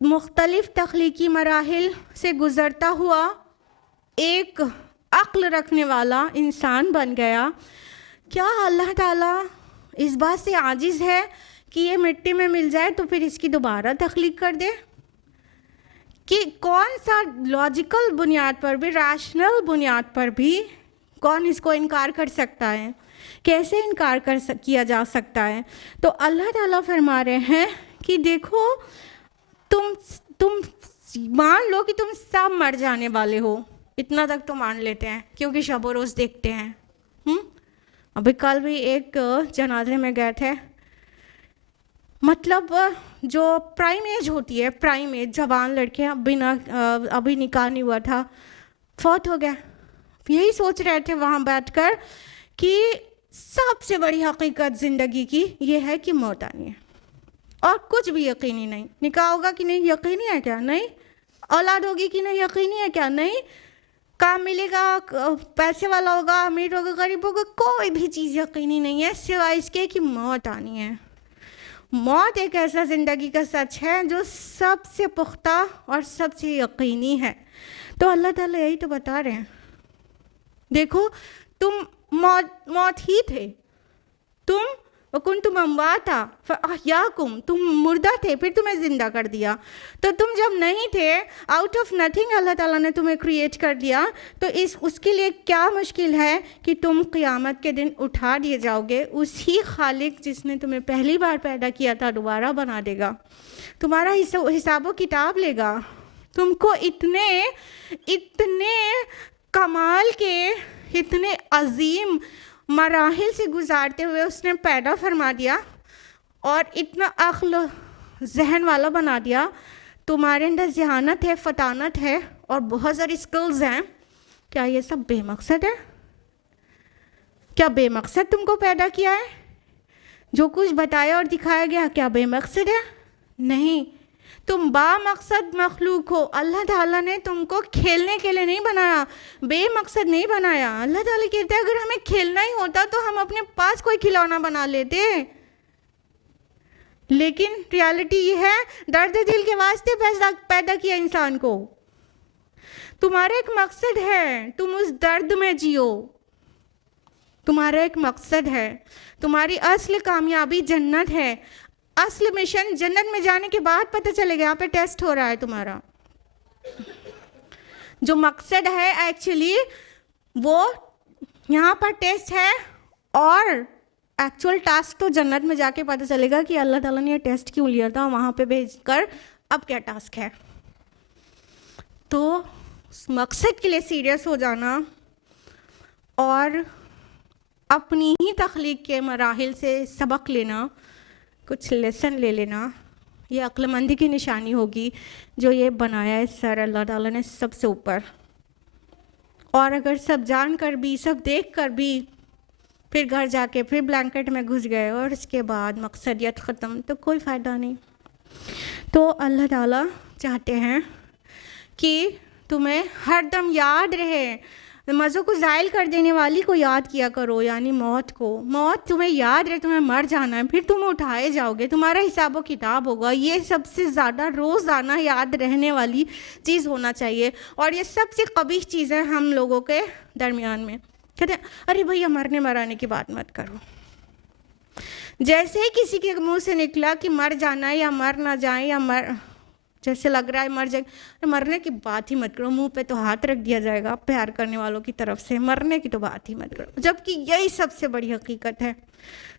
मुख्तलिफ तख्लीकी मराहिल से गुज़रता हुआ एक अक्ल रखने वाला इंसान बन गया। क्या अल्लाह ताला इस बात से आजिज़ है कि ये मिट्टी में मिल जाए तो फिर इसकी दोबारा तख्लीक कर दे? कि कौन सा लॉजिकल बुनियाद पर भी, रैशनल बुनियाद पर भी कौन इसको इनकार कर सकता है? कैसे इनकार किया जा सकता है? तो अल्लाह ताला फरमा रहे हैं कि देखो, तुम मान लो कि तुम सब मर जाने वाले हो, इतना तक तो मान लेते हैं क्योंकि शब रोज़ देखते हैं। अभी कल भी एक जनाजे में गए थे, मतलब जो प्राइम एज होती है, प्राइम एज, जवान लड़के, अभी निकाह नहीं हुआ था, फौत हो गया। यही सोच रहे थे वहाँ बैठकर कि सबसे बड़ी हकीकत ज़िंदगी की ये है कि मौत आनी है और कुछ भी यकीनी नहीं। निकाह होगा कि नहीं यकीनी है क्या? नहीं। औलाद होगी कि नहीं यकीनी है क्या? नहीं। काम मिलेगा, पैसे वाला होगा, अमीर होगा, गरीब होगा, कोई भी चीज़ यकीनी नहीं है सिवाय इसके कि मौत आनी है। मौत एक ऐसा ज़िंदगी का सच है जो सबसे पुख्ता और सबसे यकीनी है। तो अल्लाह ताला यही तो बता रहे हैं, देखो तुम मौत ही थे, तुम अम्वाता फ़अहयाकुम, तुम मुर्दा थे फिर तुम्हें ज़िंदा कर दिया। तो तुम जब नहीं थे, आउट ऑफ नथिंग अल्लाह ताला ने तुम्हें क्रिएट कर दिया, तो उसके लिए क्या मुश्किल है कि तुम क़यामत के दिन उठा दिए जाओगे। उसी खालिक जिसने तुम्हें पहली बार पैदा किया था दोबारा बना देगा, तुम्हारा हिसाब किताब लेगा, तुमको इतने कमाल के, इतने अजीम मराहिल से गुजारते हुए उसने पैदा फरमा दिया और इतना अक्ल जहन वाला बना दिया। तुम्हारे अंदर ज़हानत है, फतानत है और बहुत सारी स्किल्स हैं। क्या ये सब बेमकसद है? क्या बेमकसद तुमको पैदा किया है? जो कुछ बताया और दिखाया गया क्या बेमकसद है? नहीं, तुम बामकसद मखलूक हो। अल्लाह ताला ने तुमको खेलने के लिए नहीं बनाया, बेमकसद नहीं बनाया। अल्लाह ताला कहते हैं अगर हमें खेलना ही होता तो हम अपने पास कोई खिलौना बना लेते, लेकिन रियलिटी ये है दर्द दिल के वास्ते पैदा किया इंसान को। तुम्हारा एक मकसद है, तुम उस दर्द में जियो, तुम्हारा एक मकसद है। तुम्हारी असली कामयाबी जन्नत है। असली मिशन जन्नत में जाने के बाद पता चलेगा, यहाँ पे टेस्ट हो रहा है तुम्हारा। जो मकसद है एक्चुअली वो यहाँ पर टेस्ट है और एक्चुअल टास्क तो जन्नत में जाके पता चलेगा कि अल्लाह ताला ने ये टेस्ट क्यों लिया था, वहाँ पे भेजकर अब क्या टास्क है। तो मकसद के लिए सीरियस हो जाना और अपनी ही तख्लीक के मराहिल से सबक लेना, कुछ लेसन ले लेना, ये अक्लमंदी की निशानी होगी जो ये बनाया है सर अल्लाह ताला ने सबसे ऊपर। और अगर सब जान कर भी, सब देख कर भी फिर घर जाके फिर ब्लैंकेट में घुस गए और इसके बाद मकसदियत ख़त्म, तो कोई फ़ायदा नहीं। तो अल्लाह ताला चाहते हैं कि तुम्हें हर दम याद रहे, मज़ों को ज़ायल कर देने वाली को याद किया करो, यानी मौत को। मौत तुम्हें याद रहे, तुम्हें मर जाना है, फिर तुम उठाए जाओगे, तुम्हारा हिसाब व किताब होगा। ये सबसे ज़्यादा रोज़ाना याद रहने वाली चीज़ होना चाहिए। और ये सबसे कबीह चीज़ है हम लोगों के दरमियान में। कहते हैं अरे भैया मरने मराने की बात मत करो। जैसे ही किसी के मुँह से निकला कि मर जाना है या मर ना जाए या जैसे लग रहा है मर जाए, मरने की बात ही मत करो, मुंह पे तो हाथ रख दिया जाएगा प्यार करने वालों की तरफ से, मरने की तो बात ही मत करो, जबकि यही सबसे बड़ी हकीकत है।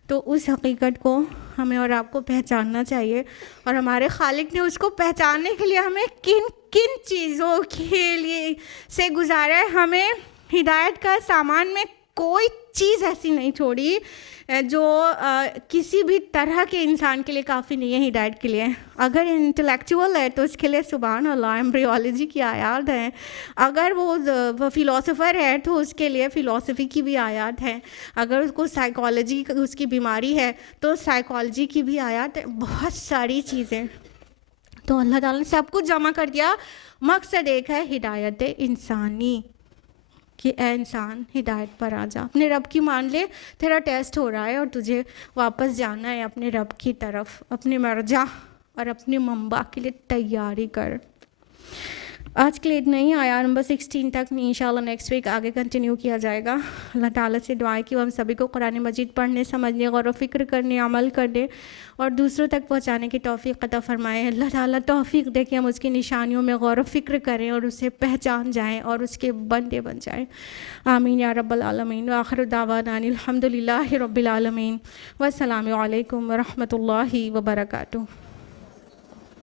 तो उस हकीकत को हमें और आपको पहचानना चाहिए और हमारे खालिक ने उसको पहचानने के लिए हमें किन किन चीज़ों के लिए से गुजारा है। हमें हिदायत का सामान में कोई चीज़ ऐसी नहीं छोड़ी जो किसी भी तरह के इंसान के लिए काफ़ी नहीं है हिदायत के लिए। अगर इंटेलेक्चुअल है तो उसके लिए सुभान अल्लाह एम्ब्रियोलॉजी की आयात हैं, अगर वो फ़िलासफ़र है तो उसके लिए फ़िलासफ़ी की भी आयात है, अगर उसको साइकोलॉजी उसकी बीमारी है तो साइकोलॉजी की भी आयात है, बहुत सारी चीज़ें। तो अल्लाह ताला ने सब कुछ जमा कर दिया, मकसद एक है हिदायत इंसानी, कि ए इंसान हिदायत पर आ जा, अपने रब की मान ले, तेरा टेस्ट हो रहा है और तुझे वापस जाना है अपने रब की तरफ, अपने मर्जा और अपने मंबा के लिए तैयारी कर। आज के लिए इतना ही, आया नंबर 16 तक इंशाल्लाह नेक्स्ट वीक आगे कंटिन्यू किया जाएगा। अल्लाह ताला से दुआ है कि वो हम सभी को कुरान मजीद पढ़ने, समझने, गौर व फिक्र करने, अमल करने और दूसरों तक पहुँचाने की तौफीक अता फ़रमाए। अल्लाह ताला तौफीक दे कि हम उसकी निशानियों में गौर व फिक्र करें और उसे पहचान जाएँ और उसके बंदे बन जाएँ। आमीन या रब्बल आलमीन। व आखिर दावाना अनिल हम्दुलिल्लाहि रब्बिल आलमीन। वस्सलामु अलैकुम व रहमतुल्लाहि व बरकातुहू।